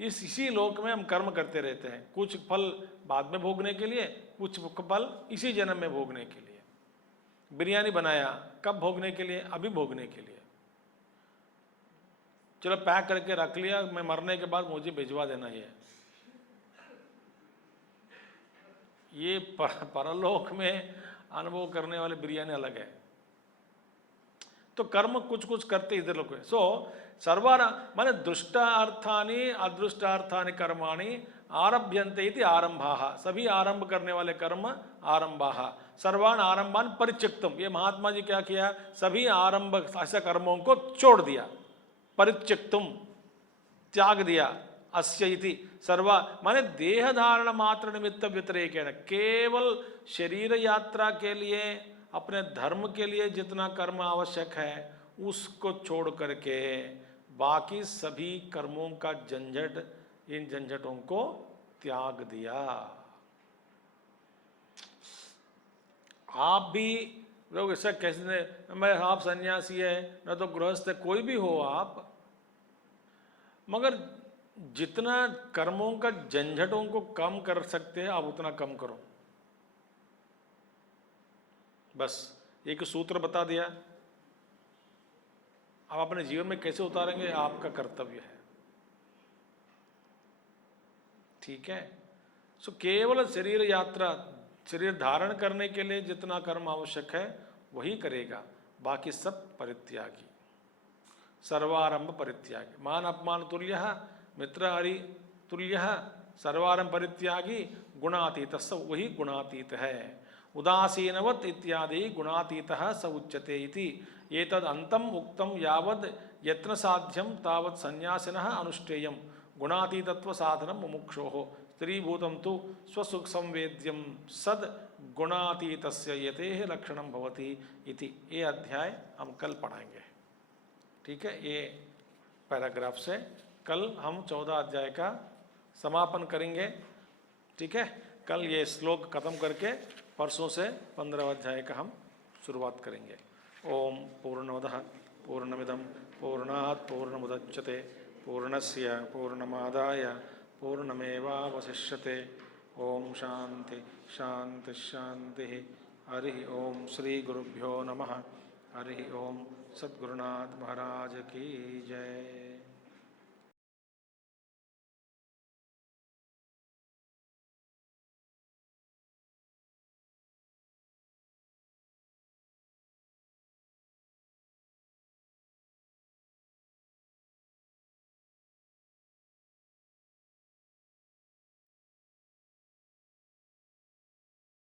इसी लोक में हम कर्म करते रहते हैं, कुछ फल बाद में भोगने के लिए, कुछ फल इसी जन्म में भोगने के लिए। बिरयानी बनाया, कब भोगने के लिए? अभी भोगने के लिए। चलो पैक करके रख लिया, मैं मरने के बाद मुझे भिजवा देना। ये परलोक में अनुभव करने वाले बिरयानी अलग है। तो कर्म कुछ कुछ करते इधर लोग। सो सर्वार माने दृष्टार्थानि अदृष्टार्थानि कर्माणि आरभ्यन्ते इति आरंभाः। सभी आरंभ करने वाले कर्म आरंभाः। सर्वान आरंभान परित्यक्तम। ये महात्मा जी क्या किया? सभी आरंभ ऐसे कर्मों को छोड़ दिया, परित्यक्तम, त्याग दिया। अस्य इति सर्वा माने देह धारण मात्र निमित्त व्यतिरेकेण, केवल शरीर यात्रा के लिए, अपने धर्म के लिए जितना कर्म आवश्यक है उसको छोड़ करके बाकी सभी कर्मों का झंझट, इन झंझटों को त्याग दिया। आप भी लोग ऐसा कैसे, मैं आप सन्यासी है न तो गृहस्थ है, कोई भी हो आप, मगर जितना कर्मों का झंझटों को कम कर सकते हैं आप उतना कम करो। बस एक सूत्र बता दिया, आप अपने जीवन में कैसे उतारेंगे आपका कर्तव्य है। ठीक है। सो केवल शरीर यात्रा, शरीर धारण करने के लिए जितना कर्म आवश्यक है वही करेगा, बाकी सब परित्यागी। सर्वारंभ परित्यागी, मान अपमान तुल्य, मित्र हरि तुल्य, सर्वारंभ परित्यागी, गुणातीत, सब वही गुणातीत है। उदासीनवत इत्यादि गुणातीतः स उच्यते इति एतद् अंतम उक्तम यावद् यत्न साध्यम तावत् सन्यासिनः अनुष्ठेयम गुणातीतत्व साधनम मुमुक्षोः स्त्रीभूतं तु स्वसुख संवेद्यम सद गुणातीतस्य यतेह लक्षणं भवति इति। ये अध्याय हम कल पढ़ाएंगे। ठीक है, ये पैराग्राफ से कल हम 14 अध्याय का समापन करेंगे। ठीक है, कल ये श्लोक खत्म करके परसों से 15 अध्याय का हम शुरुआत करेंगे। ओम पूर्णमदः पूर्णमिदं पूर्णात् पूर्णमुदच्यते पूर्णस्य पूर्णमादाय पूर्णमेवावशिष्यते। ओम शांति शांति शांति। हरि ओम श्री गुरुभ्यो नमः। हरि ओम। सद्गुरुनाथ महाराज की जय।